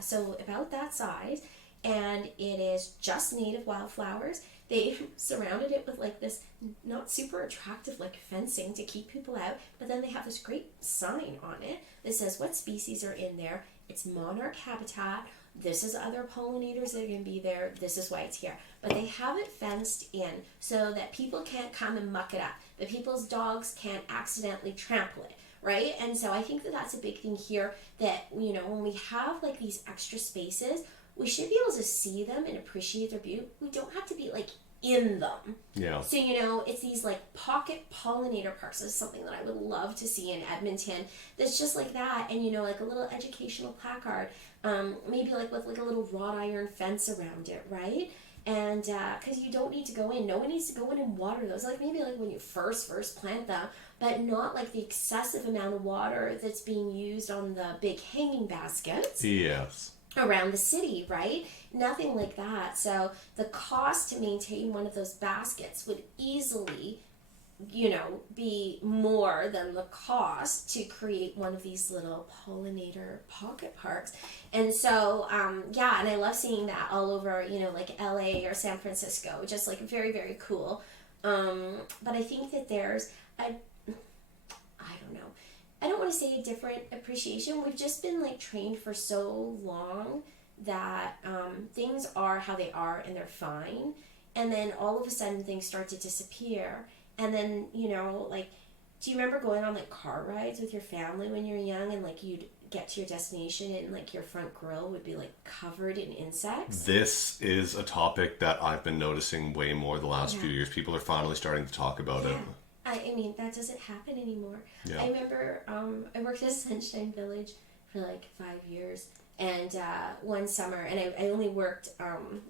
so about that size, and it is just native wildflowers. They surrounded it with like this not super attractive like fencing to keep people out, but then they have this great sign on it that says what species are in there. It's monarch habitat. This is other pollinators that are going to be there. This is why it's here. But they have it fenced in so that people can't come and muck it up. That people's dogs can't accidentally trample it. Right? And so I think that that's a big thing here, that, when we have like these extra spaces, we should be able to see them and appreciate their beauty. We don't have to be like in them. Yeah. So, it's these like pocket pollinator parks. This is something that I would love to see in Edmonton. That's just like that. And, like a little educational placard, maybe like with like a little wrought iron fence around it, right? And because you don't need to go in. No one needs to go in and water those. Like maybe like when you first plant them, but not like the excessive amount of water that's being used on the big hanging baskets. Yes. Around the city, right? Nothing like that. So the cost to maintain one of those baskets would easily, be more than the cost to create one of these little pollinator pocket parks. And so, and I love seeing that all over, like LA or San Francisco, just like very, very cool. But I think that there's I don't know. I don't want to say a different appreciation. We've just been like trained for so long that things are how they are and they're fine. And then all of a sudden things start to disappear. And then, do you remember going on like car rides with your family when you were young, and like you'd get to your destination and like your front grill would be like covered in insects? This is a topic that I've been noticing way more the last few years. People are finally starting to talk about it. I mean, that doesn't happen anymore. Yeah. I remember I worked at Sunshine Village for like 5 years, And one summer, and I only worked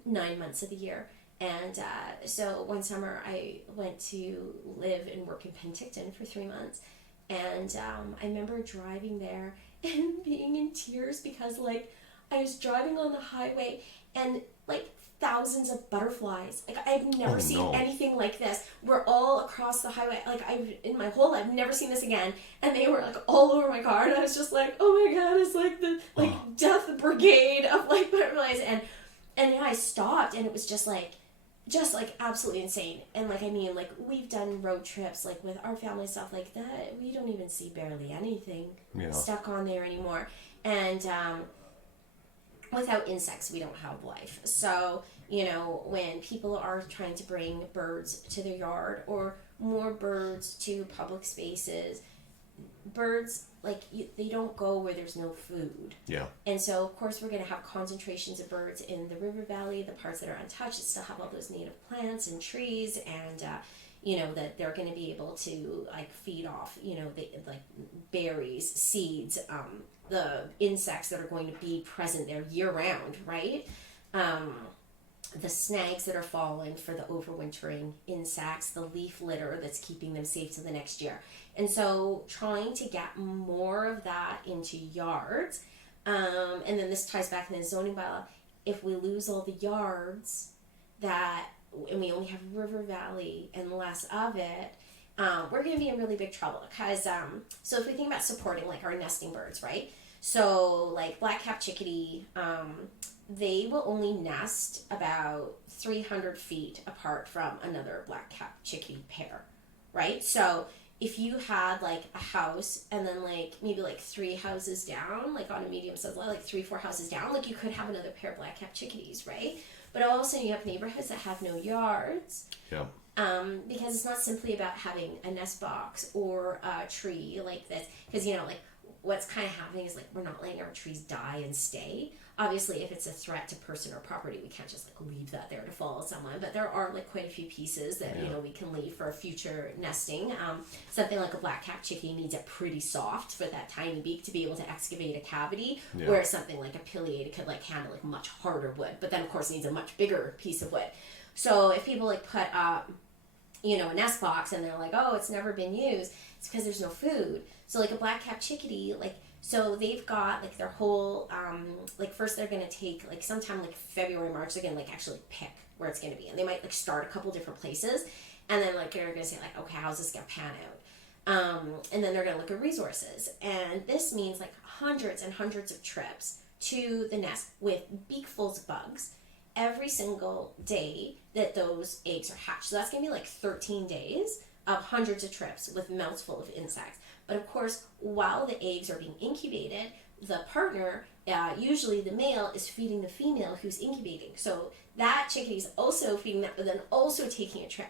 9 months of the year. And so one summer I went to live and work in Penticton for 3 months. And I remember driving there and being in tears because, like, I was driving on the highway and, like, thousands of butterflies. Like, I've never seen anything like this. We're all across the highway. Like, in my whole life, I've never seen this again. And they were, like, all over my car. And I was just like, oh my God, it's like the, like, death brigade of, like, butterflies. And yeah, I stopped and it was just like absolutely insane. And like, I mean, like, we've done road trips like with our family, stuff like that. We don't even see barely anything stuck on there anymore. And without insects, we don't have life. So, you know, when people are trying to bring birds to their yard or more birds to public spaces, birds, like, they don't go where there's no food. Yeah. And so, of course, we're going to have concentrations of birds in the river valley, the parts that are untouched, that still have all those native plants and trees, and, you know, that they're going to be able to, like, feed off, you know, like, berries, seeds, the insects that are going to be present there year-round, right? The snags that are falling for the overwintering insects, the leaf litter that's keeping them safe to the next year. And so trying to get more of that into yards, and then this ties back in the zoning bylaw, if we lose all the yards and we only have river valley and less of it, we're going to be in really big trouble. Because, so if we think about supporting, like, our nesting birds, right? So, like, black-capped chickadee, they will only nest about 300 feet apart from another black-capped chickadee pair, right? So if you had, like, a house and then, like, maybe, like, 3 houses down, like, on a medium size, like 3-4 houses down, like, you could have another pair of black-capped chickadees, right? But all of a sudden you have neighborhoods that have no yards. Yeah. Because it's not simply about having a nest box or a tree like this. Because, you know, like, what's kind of happening is, like, we're not letting our trees die and stay. Obviously, if it's a threat to person or property, we can't just, like, leave that there to fall someone. But there are, like, quite a few pieces that, you know, we can leave for future nesting. Something like a black-capped chickadee needs it pretty soft for that tiny beak to be able to excavate a cavity, whereas something like a pileated could, like, handle, like, much harder wood. But then, of course, it needs a much bigger piece of wood. So if people, like, put up, you know, a nest box and they're like, oh, it's never been used, it's because there's no food. So, like, a black-capped chickadee, like, so they've got, like, their whole, like, first they're going to take, like, sometime, like, February, March, they're going to, like, actually pick where it's going to be. And they might, like, start a couple different places. And then, like, they're going to say, like, okay, how's this going to pan out? And then they're going to look at resources. And this means, like, hundreds and hundreds of trips to the nest with beakfuls of bugs every single day that those eggs are hatched. So that's going to be, like, 13 days of hundreds of trips with mouths full of insects. But of course, while the eggs are being incubated, the partner, usually the male, is feeding the female who's incubating. So that chickadee is also feeding that, but then also taking a trip.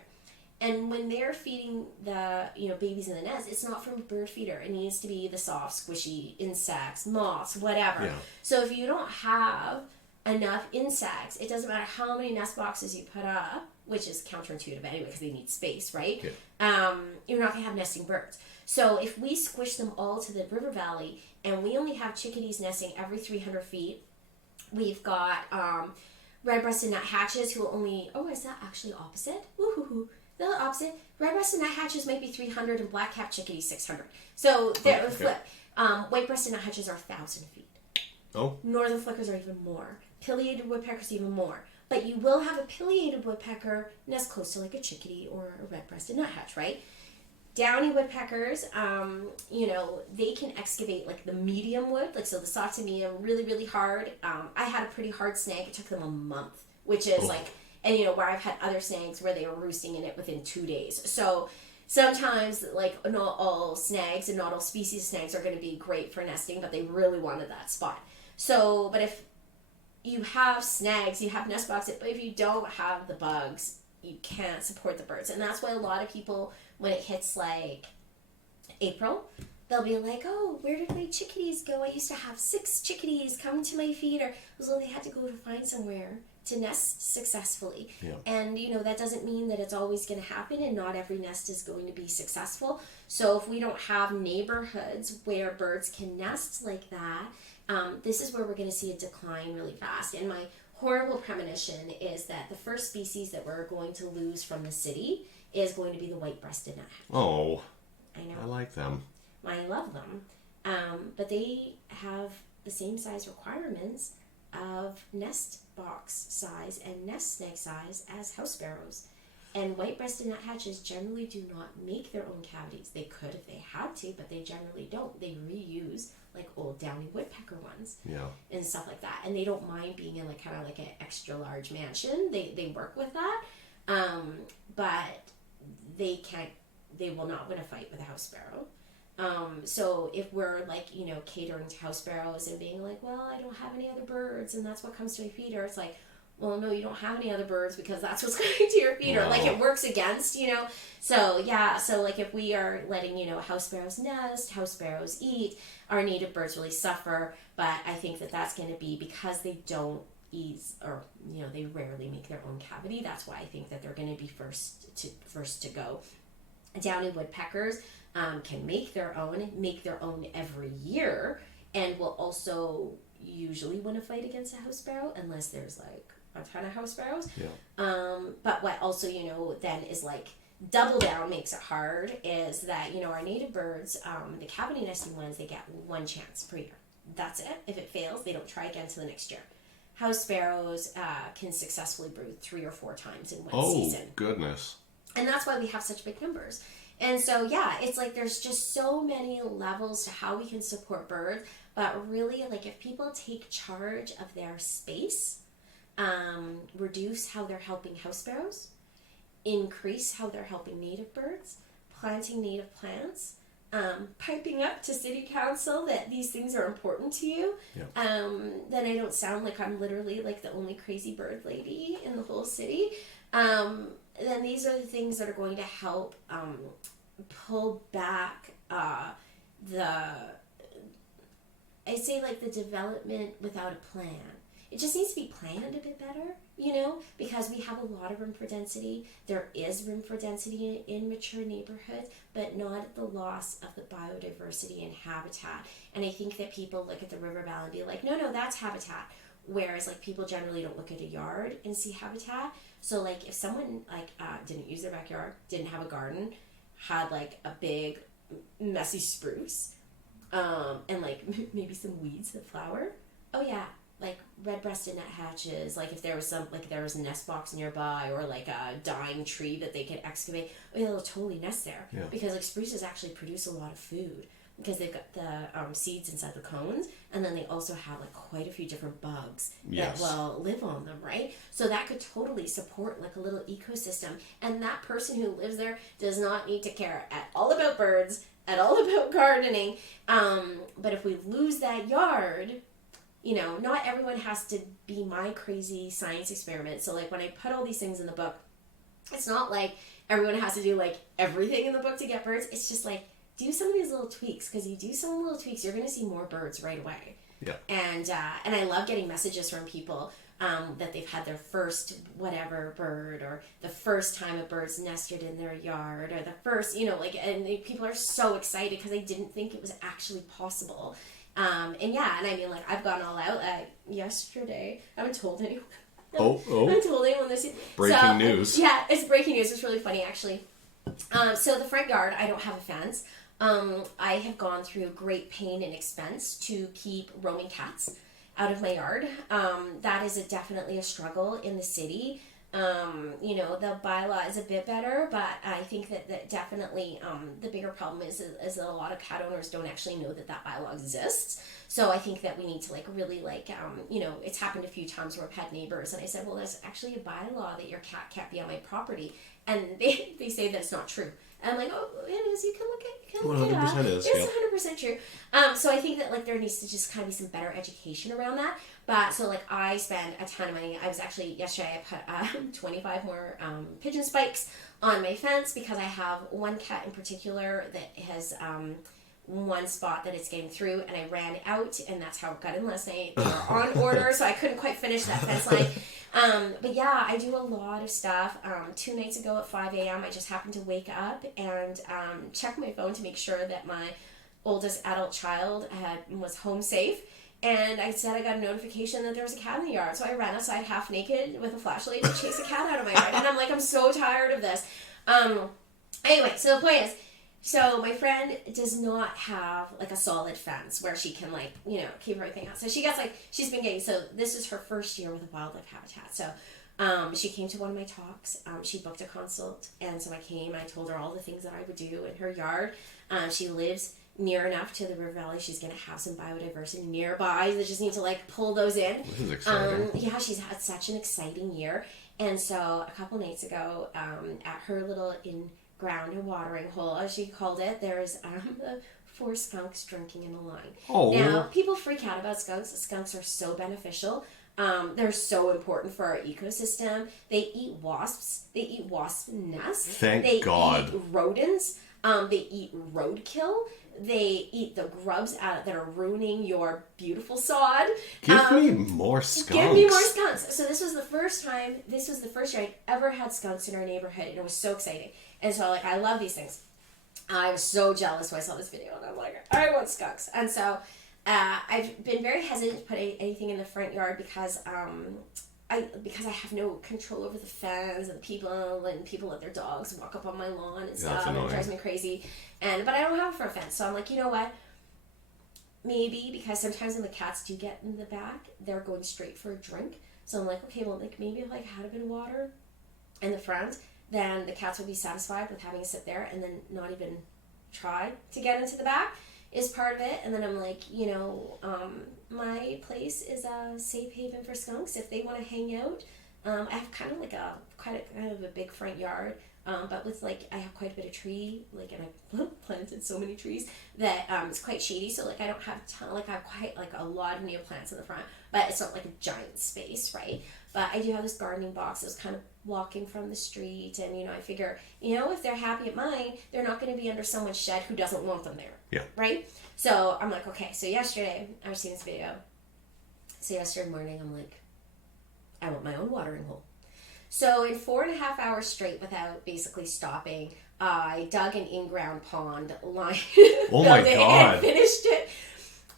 And when they're feeding the, you know, babies in the nest, it's not from a bird feeder. It needs to be the soft, squishy insects, moths, whatever. Yeah. So if you don't have enough insects, it doesn't matter how many nest boxes you put up, which is counterintuitive anyway because they need space, right? Yeah. You're not going to have nesting birds. So if we squish them all to the river valley and we only have chickadees nesting every 300 feet, we've got red-breasted nuthatches who will only, is that actually opposite? Woo-hoo-hoo. The opposite. Red-breasted nuthatches might be 300 and black-capped chickadees 600. So they're flip. White-breasted nuthatches are 1,000 feet. Oh. Northern flickers are even more. Pileated woodpeckers even more. But you will have a pileated woodpecker nest close to, like, a chickadee or a red-breasted nuthatch, right? Downy woodpeckers, you know, they can excavate, like, the medium wood, like, so the soft and medium, really, really hard. I had a pretty hard snag. It took them a month, which is, like, and, you know, where I've had other snags where they were roosting in it within 2 days. So sometimes, like, not all snags and not all species of snags are going to be great for nesting, but they really wanted that spot. So, but if you have snags, you have nest boxes, but if you don't have the bugs, you can't support the birds. And that's why a lot of people, when it hits, like, April, they'll be like, oh, where did my chickadees go? I used to have 6 chickadees come to my feeder. So they had to go to find somewhere to nest successfully. Yeah. And, you know, that doesn't mean that it's always going to happen, and not every nest is going to be successful. So if we don't have neighborhoods where birds can nest like that, this is where we're going to see a decline really fast. And my horrible premonition is that the first species that we're going to lose from the city is going to be the white-breasted nuthatch. Oh, I know. I like them. I love them. But they have the same size requirements of nest box size and nest snag size as house sparrows. And white-breasted nuthatches generally do not make their own cavities. They could if they had to, but they generally don't. They reuse like old downy woodpecker ones, and stuff like that. And they don't mind being in like kind of like an extra large mansion. They work with that, but they can't. They will not win a fight with a house sparrow. So if we're like, you know, catering to house sparrows and being like, well, I don't have any other birds and that's what comes to my feeder, it's like, well, no, you don't have any other birds because that's what's going to your feeder. No. Like it works against, you know. So yeah, so like if we are letting, you know, house sparrows nest, house sparrows eat, our native birds really suffer. But I think that that's going to be because they don't ease, or you know, they rarely make their own cavity. That's why I think that they're going to be first to go. Downy woodpeckers can make their own every year, and will also usually win a fight against a house sparrow unless there's like a ton of house sparrows. But what also, you know, then is like double down makes it hard is that, you know, our native birds, the cavity nesting ones, they get one chance per year. That's it. If it fails, they don't try again till the next year. House sparrows can successfully brood 3 or 4 times in one season. Oh, goodness. And that's why we have such big numbers. And so, yeah, it's like there's just so many levels to how we can support birds. But really, like if people take charge of their space, reduce how they're helping house sparrows, increase how they're helping native birds, planting native plants, piping up to city council that these things are important to you, then I don't sound like I'm literally like the only crazy bird lady in the whole city. Then these are the things that are going to help pull back the development without a plan. It just needs to be planned a bit better, you know, because we have a lot of room for density. There is room for density in mature neighborhoods, but not at the loss of the biodiversity and habitat. And I think that people look at the river valley and be like, no, that's habitat. Whereas like people generally don't look at a yard and see habitat. So like if someone like didn't use their backyard, didn't have a garden, had like a big messy spruce, and like maybe some weeds that flower. Oh yeah, like red-breasted nuthatches. Like if there was a nest box nearby, or like a dying tree that they could excavate, oh yeah, they'll totally nest there. Yeah. Because like spruces actually produce a lot of food. Because they've got the seeds inside the cones, and then they also have like quite a few different bugs that will live on them, right? So that could totally support like a little ecosystem. And that person who lives there does not need to care at all about birds, at all about gardening. But if we lose that yard, you know, not everyone has to be my crazy science experiment. So like when I put all these things in the book, it's not like everyone has to do like everything in the book to get birds. It's just like, do some of these little tweaks, because you do some little tweaks, you're going to see more birds right away. Yeah. And I love getting messages from people that they've had their first whatever bird, or the first time a bird's nested in their yard, or the first, you know, like, and people are so excited because they didn't think it was actually possible. And yeah, and I mean, like, I've gone all out. Yesterday, I haven't told anyone. I haven't told anyone this. Breaking news. Yeah, it's breaking news. It's really funny, actually. So the front yard, I don't have a fence. I have gone through great pain and expense to keep roaming cats out of my yard. That is definitely a struggle in the city. You know, the bylaw is a bit better, but I think that definitely the bigger problem is that a lot of cat owners don't actually know that bylaw exists. So I think that we need to like really like, you know, it's happened a few times where I've had neighbors and I said, well, there's actually a bylaw that your cat can't be on my property. And they say that it's not true. And I'm like, oh, it is. You can look at it. 100% is. It's 100% true. So I think that like there needs to just kind of be some better education around that. But so like I spend a ton of money. I was actually yesterday I put 25 more pigeon spikes on my fence because I have one cat in particular that has one spot that it's getting through, and I ran out, and that's how it got in last night. They were on order, so I couldn't quite finish that fence line. But yeah, I do a lot of stuff. 2 nights ago at 5 a.m., I just happened to wake up and check my phone to make sure that my oldest adult child was home safe. And I said I got a notification that there was a cat in the yard. So I ran outside half naked with a flashlight to chase a cat out of my yard. And I'm like, I'm so tired of this. Anyway, so the point is, so my friend does not have like a solid fence where she can like, you know, keep everything out. So she gets like, she's been getting, so this is her first year with a wildlife habitat. So she came to one of my talks. She booked a consult. And so I came, I told her all the things that I would do in her yard. She lives near enough to the river valley. She's going to have some biodiversity nearby. They just need to like pull those in. This is exciting. Yeah, she's had such an exciting year. And so a couple nights ago, at her little in-ground watering hole, as she called it, there's 4 skunks drinking in a line. Oh. Now, people freak out about skunks. Skunks are so beneficial. They're so important for our ecosystem. They eat wasps. They eat wasp nests. Thank God. They eat rodents. They eat roadkill. They eat the grubs that are ruining your beautiful sod. Give me more skunks. Give me more skunks. So this was the first year I'd ever had skunks in our neighborhood, and it was so exciting. And so, like, I love these things. I was so jealous when I saw this video, and I'm like, I want skunks. And so I've been very hesitant to put anything in the front yard because I have no control over the fence and people let their dogs walk up on my lawn and stuff, and it drives me crazy. But I don't have a front fence, so I'm like, you know what? Maybe because sometimes when the cats do get in the back, they're going straight for a drink. So I'm like, okay, well, like maybe if I had a bit of water in the front, then the cats would be satisfied with having to sit there and then not even try to get into the back is part of it. And then I'm like, you know, my place is a safe haven for skunks if they want to hang out. I have kind of like kind of a big front yard, but with like I have quite a bit of tree, like, and I planted so many trees that it's quite shady. So like I don't have I have quite like a lot of neoplants in the front, but it's not like a giant space, right? But I do have this gardening box that's kind of walking from the street, and you know I figure, you know, if they're happy at mine, they're not going to be under someone's shed who doesn't want them there. Yeah. Right? So I'm like, okay, so yesterday, I was seeing this video. So yesterday morning, I'm like, I want my own watering hole. So in 4.5 hours straight without basically stopping, I dug an in-ground pond, line, oh my God, and finished it,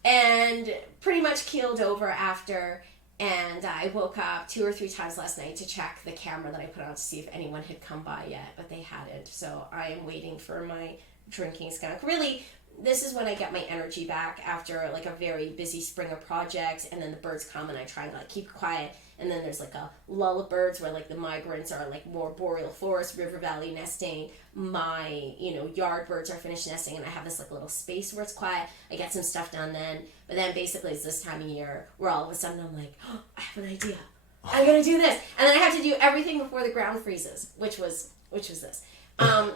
and pretty much keeled over after. And I woke up 2 or 3 times last night to check the camera that I put on to see if anyone had come by yet, but they hadn't. So I am waiting for my drinking skunk. Really, this is when I get my energy back after like a very busy spring of projects, and then the birds come and I try and like keep quiet. And then there's like a lull of birds where like the migrants are like more boreal forest, river valley nesting. My, you know, yard birds are finished nesting, and I have this like little space where it's quiet. I get some stuff done then. But then basically it's this time of year where all of a sudden I'm like, oh, I have an idea. I'm gonna do this. And then I have to do everything before the ground freezes, which was this.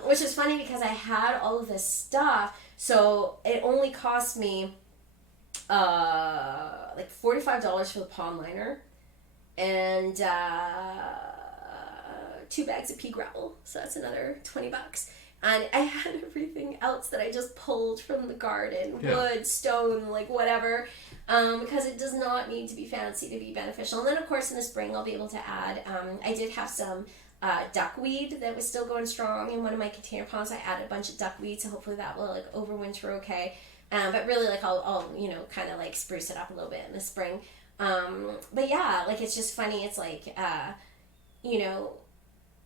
Which is funny because I had all of this stuff, so it only cost me like $45 for the pond liner and 2 bags of pea gravel, so that's another $20. And I had everything else that I just pulled from the garden, wood, stone, like whatever, because it does not need to be fancy to be beneficial. And then of course in the spring I'll be able to add, I did have some duckweed that was still going strong in one of my container ponds. I added a bunch of duckweed, so hopefully that will like overwinter okay. But really like I'll you know kind of like spruce it up a little bit in the spring. But yeah, like it's just funny. It's like you know,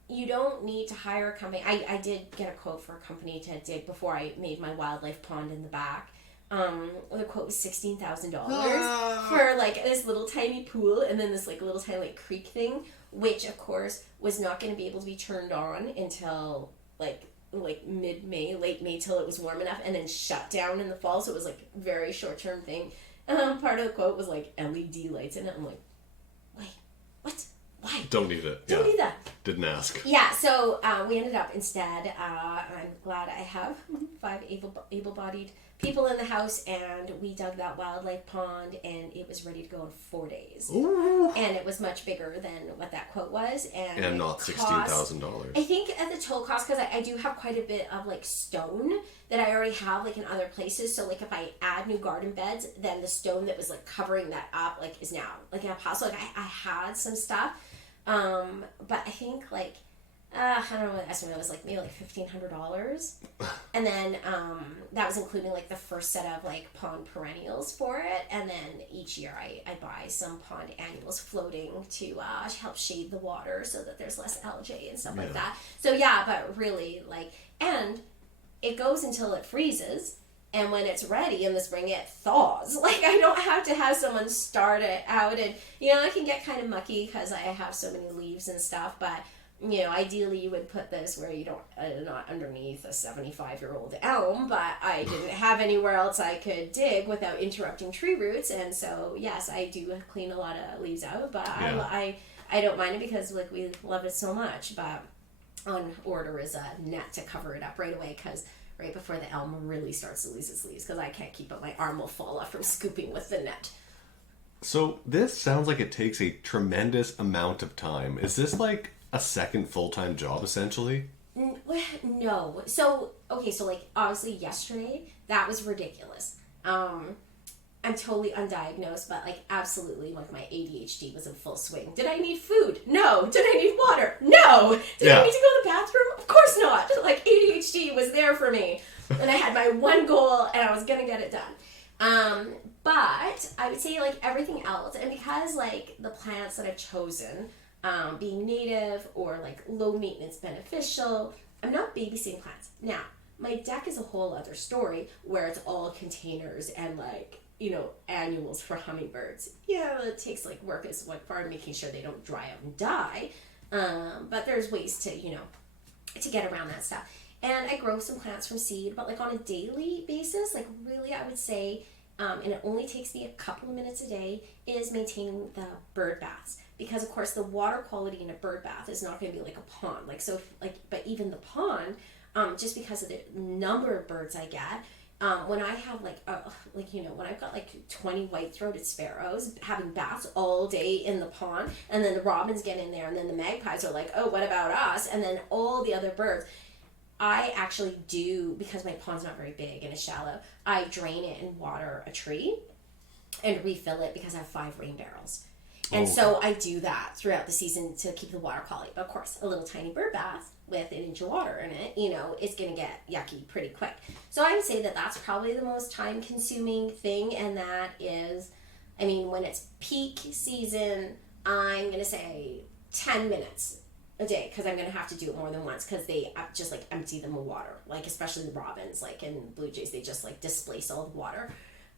you don't need to hire a company. I did get a quote for a company to dig before I made my wildlife pond in the back. The quote was $16,000 for like this little tiny pool and then this like little tiny like creek thing, which of course was not going to be able to be turned on until like mid-May, late May, till it was warm enough, and then shut down in the fall. So it was like a very short-term thing. Part of the quote was like LED lights in it. I'm like, wait, what? Why? Don't need it. Don't need that. Didn't ask. Yeah, so we ended up instead, I'm glad I have 5 able-bodied people in the house, and we dug that wildlife pond, and it was ready to go in 4 days. Ooh. And it was much bigger than what that quote was. And not $16,000. I think at the total cost, because I do have quite a bit of like stone that I already have like in other places. So like if I add new garden beds, then the stone that was like covering that up like is now like in a pile. So like I had some stuff. But I think like I don't know what the estimate was, like maybe like $1,500. And then that was including like the first set of like pond perennials for it. And then each year I buy some pond annuals floating to help shade the water so that there's less algae and stuff like that. So yeah, but really like, and it goes until it freezes. And when it's ready in the spring, it thaws. Like, I don't have to have someone start it out. And, you know, it can get kind of mucky because I have so many leaves and stuff. But, you know, ideally you would put this where you don't, not underneath a 75-year-old elm. But I didn't have anywhere else I could dig without interrupting tree roots. And so, yes, I do clean a lot of leaves out. But I don't mind it because, like, we love it so much. But on order is a net to cover it up right away because right before the elm really starts to lose its leaves because I can't keep up. My arm will fall off from scooping with the net. So this sounds like it takes a tremendous amount of time. Is this like a second full-time job essentially? No. So, okay, so like obviously yesterday, that was ridiculous. I'm totally undiagnosed, but like absolutely like my ADHD was in full swing. Did I need food? No. Did I need water? No. Did I need to go to the bathroom? Of course not. Like ADHD was there for me. And I had my one goal and I was going to get it done. But I would say like everything else, and because like the plants that I've chosen, being native or like low maintenance beneficial, I'm not babysitting plants. Now, my deck is a whole other story where it's all containers and like, you know, annuals for hummingbirds. Yeah, it takes like work as like far making sure they don't dry out and die. But there's ways to, you know, to get around that stuff. And I grow some plants from seed, but like on a daily basis, like really I would say, and it only takes me a couple of minutes a day, is maintaining the bird baths. Because of course the water quality in a bird bath is not going to be like a pond. Like so, but even the pond, just because of the number of birds I get, when I have when I've got like 20 white-throated sparrows having baths all day in the pond, and then the robins get in there, and then the magpies are like, oh, what about us? And then all the other birds, I actually do, because my pond's not very big and it's shallow, I drain it and water a tree and refill it because I have 5 rain barrels. And so I do that throughout the season to keep the water quality. But of course, a little tiny bird bath with an inch of water in it, you know, it's going to get yucky pretty quick. So I would say that that's probably the most time-consuming thing, and that is, I mean, when it's peak season, I'm going to say 10 minutes a day, because I'm going to have to do it more than once, because they just, like, empty them of water, like, especially the robins, like, and blue jays, they just, like, displace all the water.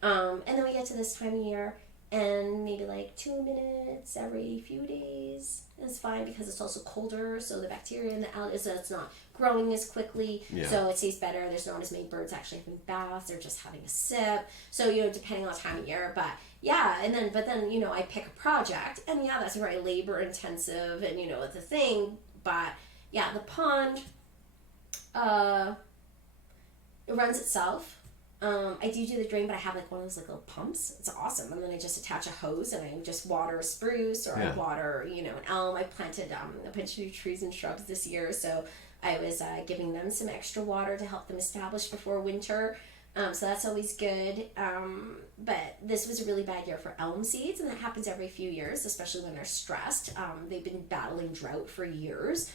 And then we get to this time of year, and maybe like 2 minutes every few days is fine, because it's also colder, so the bacteria in the algae, so it's not growing as quickly, so it tastes better. There's not as many birds actually having baths, they're just having a sip, so, you know, depending on the time of year. But yeah, but then, you know, I pick a project, and yeah, that's very labor intensive, and, you know, it's a thing. But yeah, the pond, it runs itself. I do the drain, but I have like one of those like little pumps. It's awesome. And then I just attach a hose and I just water a spruce, or I water, you know, an elm. I planted a bunch of new trees and shrubs this year, so I was giving them some extra water to help them establish before winter. So that's always good. But this was a really bad year for elm seeds, and that happens every few years, especially when they're stressed. They've been battling drought for years.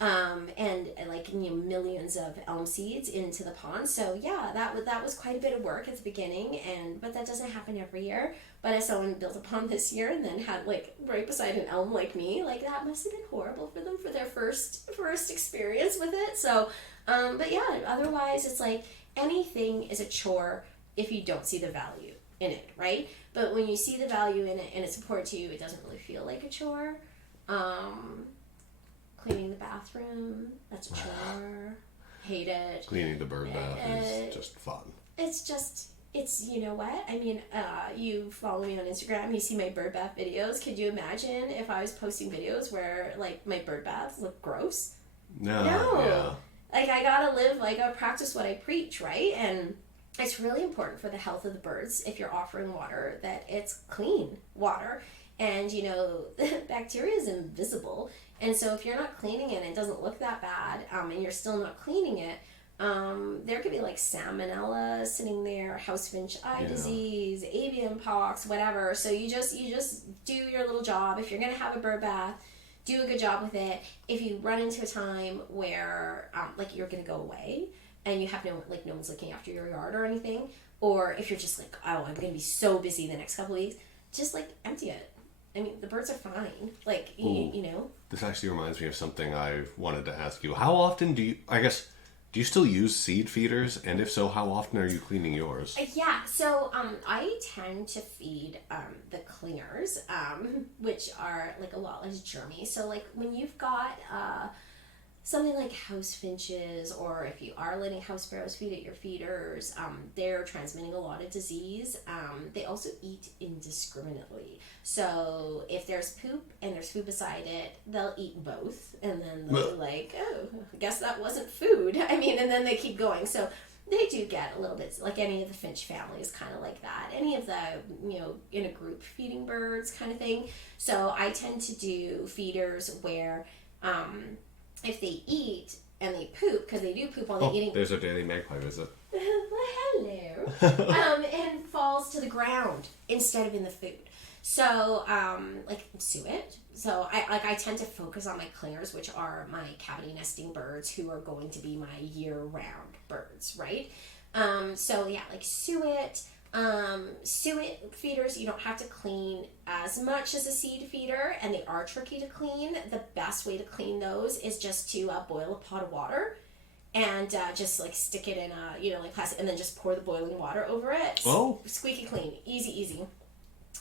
And like, you know, millions of elm seeds into the pond. So yeah, that was quite a bit of work at the beginning, but that doesn't happen every year. But as someone built a pond this year and then had like right beside an elm like me, like that must have been horrible for them for their first experience with it. So, but yeah, otherwise it's like, anything is a chore if you don't see the value in it, right? But when you see the value in it and it's important to you, it doesn't really feel like a chore. Cleaning the bathroom, that's a chore. Hate it. Cleaning the bird bath is just fun. It's, you know what? I mean, you follow me on Instagram, you see my bird bath videos. Could you imagine if I was posting videos where, like, my bird baths look gross? No. Yeah. Like, I gotta live, like, I practice what I preach, right? And it's really important for the health of the birds, if you're offering water, that it's clean water. And, you know, the bacteria is invisible. And so if you're not cleaning it and it doesn't look that bad, and you're still not cleaning it, there could be, like, salmonella sitting there, housefinch eye disease, avian pox, whatever. So you just do your little job. If you're gonna have a bird bath, do a good job with it. If you run into a time where like you're gonna go away and you have no one's looking after your yard or anything, or if you're just like, oh, I'm gonna be so busy the next couple of weeks, just like empty it. I mean, the birds are fine. Like, you know. This actually reminds me of something I wanted to ask you. How often do you still use seed feeders? And if so, how often are you cleaning yours? Yeah, so I tend to feed the clingers, which are like a lot less germy. So like when you've got something like house finches, or if you are letting house sparrows feed at your feeders, they're transmitting a lot of disease. They also eat indiscriminately. So if there's poop and there's food beside it, they'll eat both, and then they'll be like, oh, I guess that wasn't food. I mean, and then they keep going. So they do get a little bit, like any of the finch family is kind of like that. Any of the, in a group feeding birds kind of thing. So I tend to do feeders where, if they eat and they poop, because they do poop while they're eating. There's our daily magpie visit. Well, hello. And falls to the ground instead of in the food. So, like suet. So I tend to focus on my clingers, which are my cavity nesting birds, who are going to be my year-round birds, right? So yeah, like suet. Suet feeders, you don't have to clean as much as a seed feeder, and they are tricky to clean. The best way to clean those is just to boil a pot of water and just like stick it in a like plastic, and then just pour the boiling water over it. Oh, squeaky clean, easy.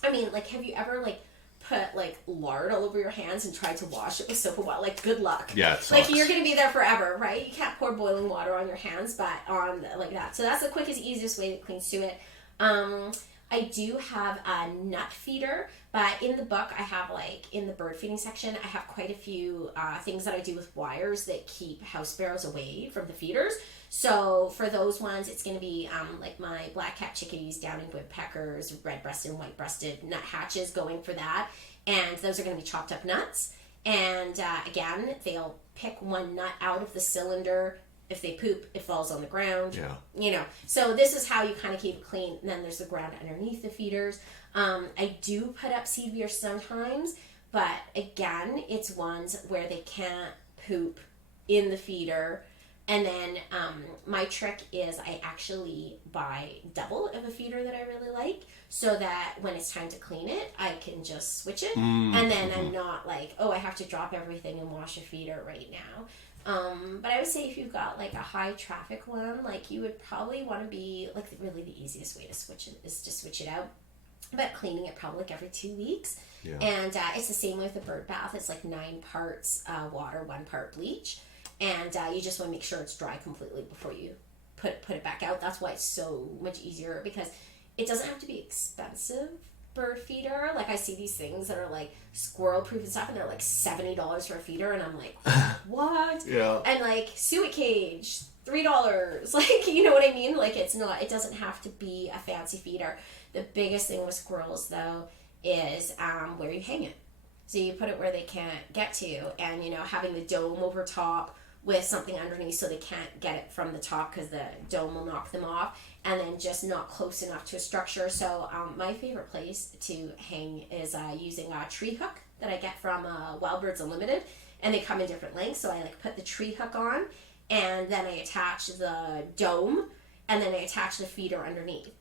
I mean, like, have you ever like put like lard all over your hands and tried to wash it with soap and water? Like, good luck. Yeah, it sucks. Like, you're gonna be there forever, right? You can't pour boiling water on your hands, but on like that. So that's the quickest, easiest way to clean suet. I do have a nut feeder, but in the book I have, like, in the bird feeding section, I have quite a few things that I do with wires that keep house sparrows away from the feeders. So for those ones, it's going to be like my black-capped chickadees, downy woodpeckers, red-breasted and white-breasted nuthatches going for that, and those are going to be chopped up nuts. And again, they'll pick one nut out of the cylinder. If they poop, it falls on the ground. Yeah. So this is how you kind of keep it clean. And then there's the ground underneath the feeders. I do put up seed feeders sometimes, but again, it's ones where they can't poop in the feeder. And then my trick is I actually buy double of a feeder that I really like, so that when it's time to clean it, I can just switch it. And then I'm not like, oh, I have to drop everything and wash a feeder right now. But I would say if you've got like a high traffic one, like, you would probably want to be like, really the easiest way to switch it is to switch it out, but cleaning it probably like every 2 weeks. Yeah. And it's the same with the bird bath. It's like 9 parts water, 1 part bleach, and you just want to make sure it's dry completely before you put it back out. That's why it's so much easier, because it doesn't have to be expensive bird feeder. Like, I see these things that are like squirrel proof and stuff, and they're like $70 for a feeder, and I'm like, what? Yeah. And like suet cage, $3. Like, you know what I mean? Like, it doesn't have to be a fancy feeder. The biggest thing with squirrels though is where you hang it. So you put it where they can't get to, and having the dome over top with something underneath so they can't get it from the top, because the dome will knock them off, and then just not close enough to a structure. So my favorite place to hang is using a tree hook that I get from Wild Birds Unlimited, and they come in different lengths. So I like put the tree hook on, and then I attach the dome, and then I attach the feeder underneath.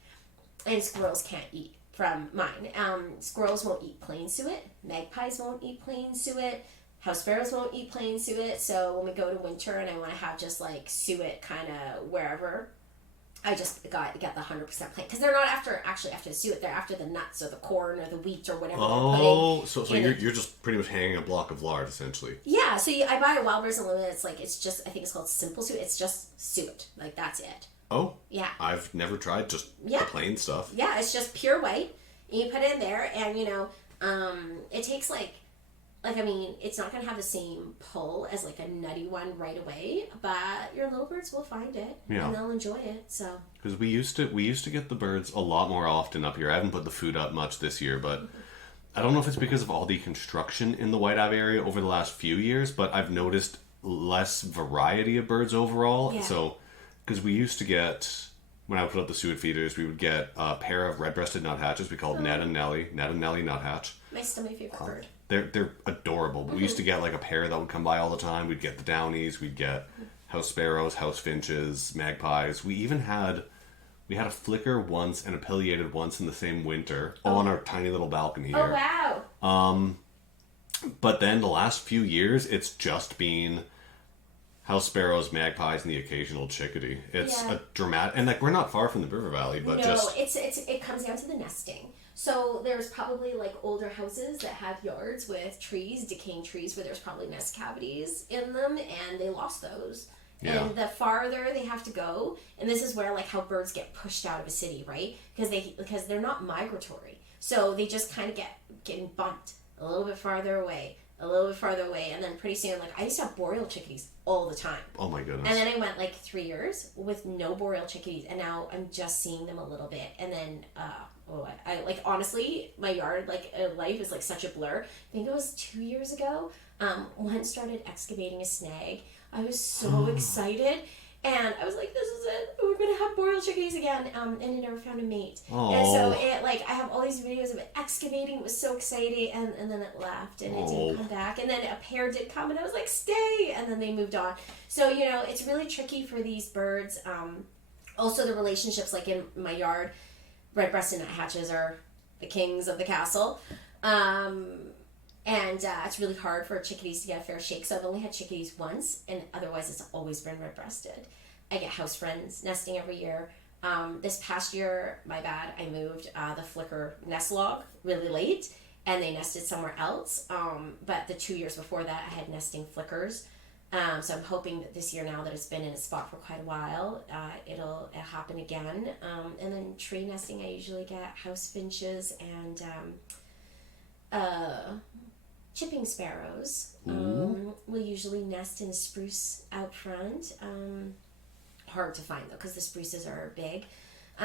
And squirrels can't eat from mine. Squirrels won't eat plain suet. Magpies won't eat plain suet. House sparrows won't eat plain suet. So when we go to winter and I want to have just like suet kind of wherever, I just get the 100% plain, because they're not after the suet. They're after the nuts or the corn or the wheat or whatever. Oh, so you're just pretty much hanging a block of lard essentially. Yeah. So I buy a Wild Birds Unlimited. It's just, I think it's called Simple Suet. It's just suet. Like, that's it. Oh. Yeah. I've never tried just the plain stuff. Yeah, it's just pure white. And you put it in there, and it takes I mean, it's not going to have the same pull as like a nutty one right away, but your little birds will find it, and they'll enjoy it. So, because we used to get the birds a lot more often up here. I haven't put the food up much this year, but I don't know if it's because of all the construction in the White Ave area over the last few years, but I've noticed less variety of birds overall. Yeah. So, because we used to get, when I would put up the suet feeders, we would get a pair of red-breasted nuthatches we called Ned and Nelly nuthatch. my favorite bird. they're adorable. We used to get like a pair that would come by all the time. We'd get the downies, we'd get house sparrows, house finches, magpies. We had a flicker once and a pileated once in the same winter on our tiny little balcony here. Oh wow. But then the last few years, it's just been house sparrows, magpies, and the occasional chickadee. It's a dramatic, and like we're not far from the river valley, but it comes down to the nesting. So there's probably like older houses that have yards with trees, decaying trees, where there's probably nest cavities in them, and they lost those. Yeah. And the farther they have to go, and this is where like how birds get pushed out of a city, right? Because they're not migratory, so they just kind of getting bumped a little bit farther away, and then pretty soon, like I used to have boreal chickadees all the time. Oh my goodness! And then I went like 3 years with no boreal chickadees, and now I'm just seeing them a little bit, and then I like honestly, my yard life is like such a blur. I think it was 2 years ago. One started excavating a snag. I was so excited, and I was like, "This is it. We're gonna have boreal chickadees again." And it never found a mate. Oh. And so it like I have all these videos of it excavating. It was so exciting, and then it left, and it didn't come back. And then a pair did come, and I was like, "Stay!" And then they moved on. So it's really tricky for these birds. Also, the relationships, like in my yard, red-breasted nuthatches are the kings of the castle. And it's really hard for chickadees to get a fair shake. So I've only had chickadees once, and otherwise it's always been red-breasted. I get house friends nesting every year. This past year, my bad, I moved the flicker nest log really late, and they nested somewhere else. But the 2 years before that, I had nesting flickers. So I'm hoping that this year, now that it's been in a spot for quite a while, it'll happen again. And then tree nesting, I usually get house finches and chipping sparrows. Will usually nest in a spruce out front. Hard to find though, because the spruces are big.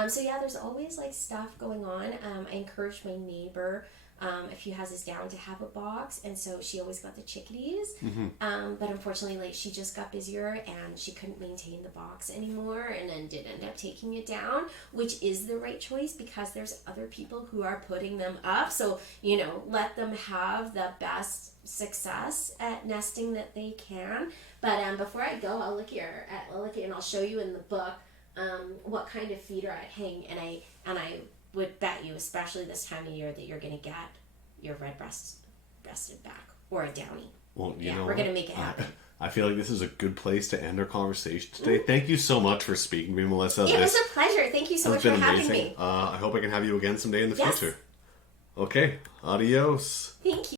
So yeah, there's always like stuff going on. I encouraged my neighbor a few houses down to have a box, and so she always got the chickadees. But unfortunately, like she just got busier and she couldn't maintain the box anymore, and then did end up taking it down, which is the right choice because there's other people who are putting them up. So let them have the best success at nesting that they can. But before I go, I'll look here and I'll show you in the book what kind of feeder I'd hang, and I would bet you, especially this time of year, that you're going to get your red-breasted back or a downy. Well, we're going to make it happen. I feel like this is a good place to end our conversation today. Thank you so much for speaking to me, Melissa. It was a pleasure. Thank you so much for having me. I hope I can have you again someday in the Yes. future. Okay, adios. Thank you.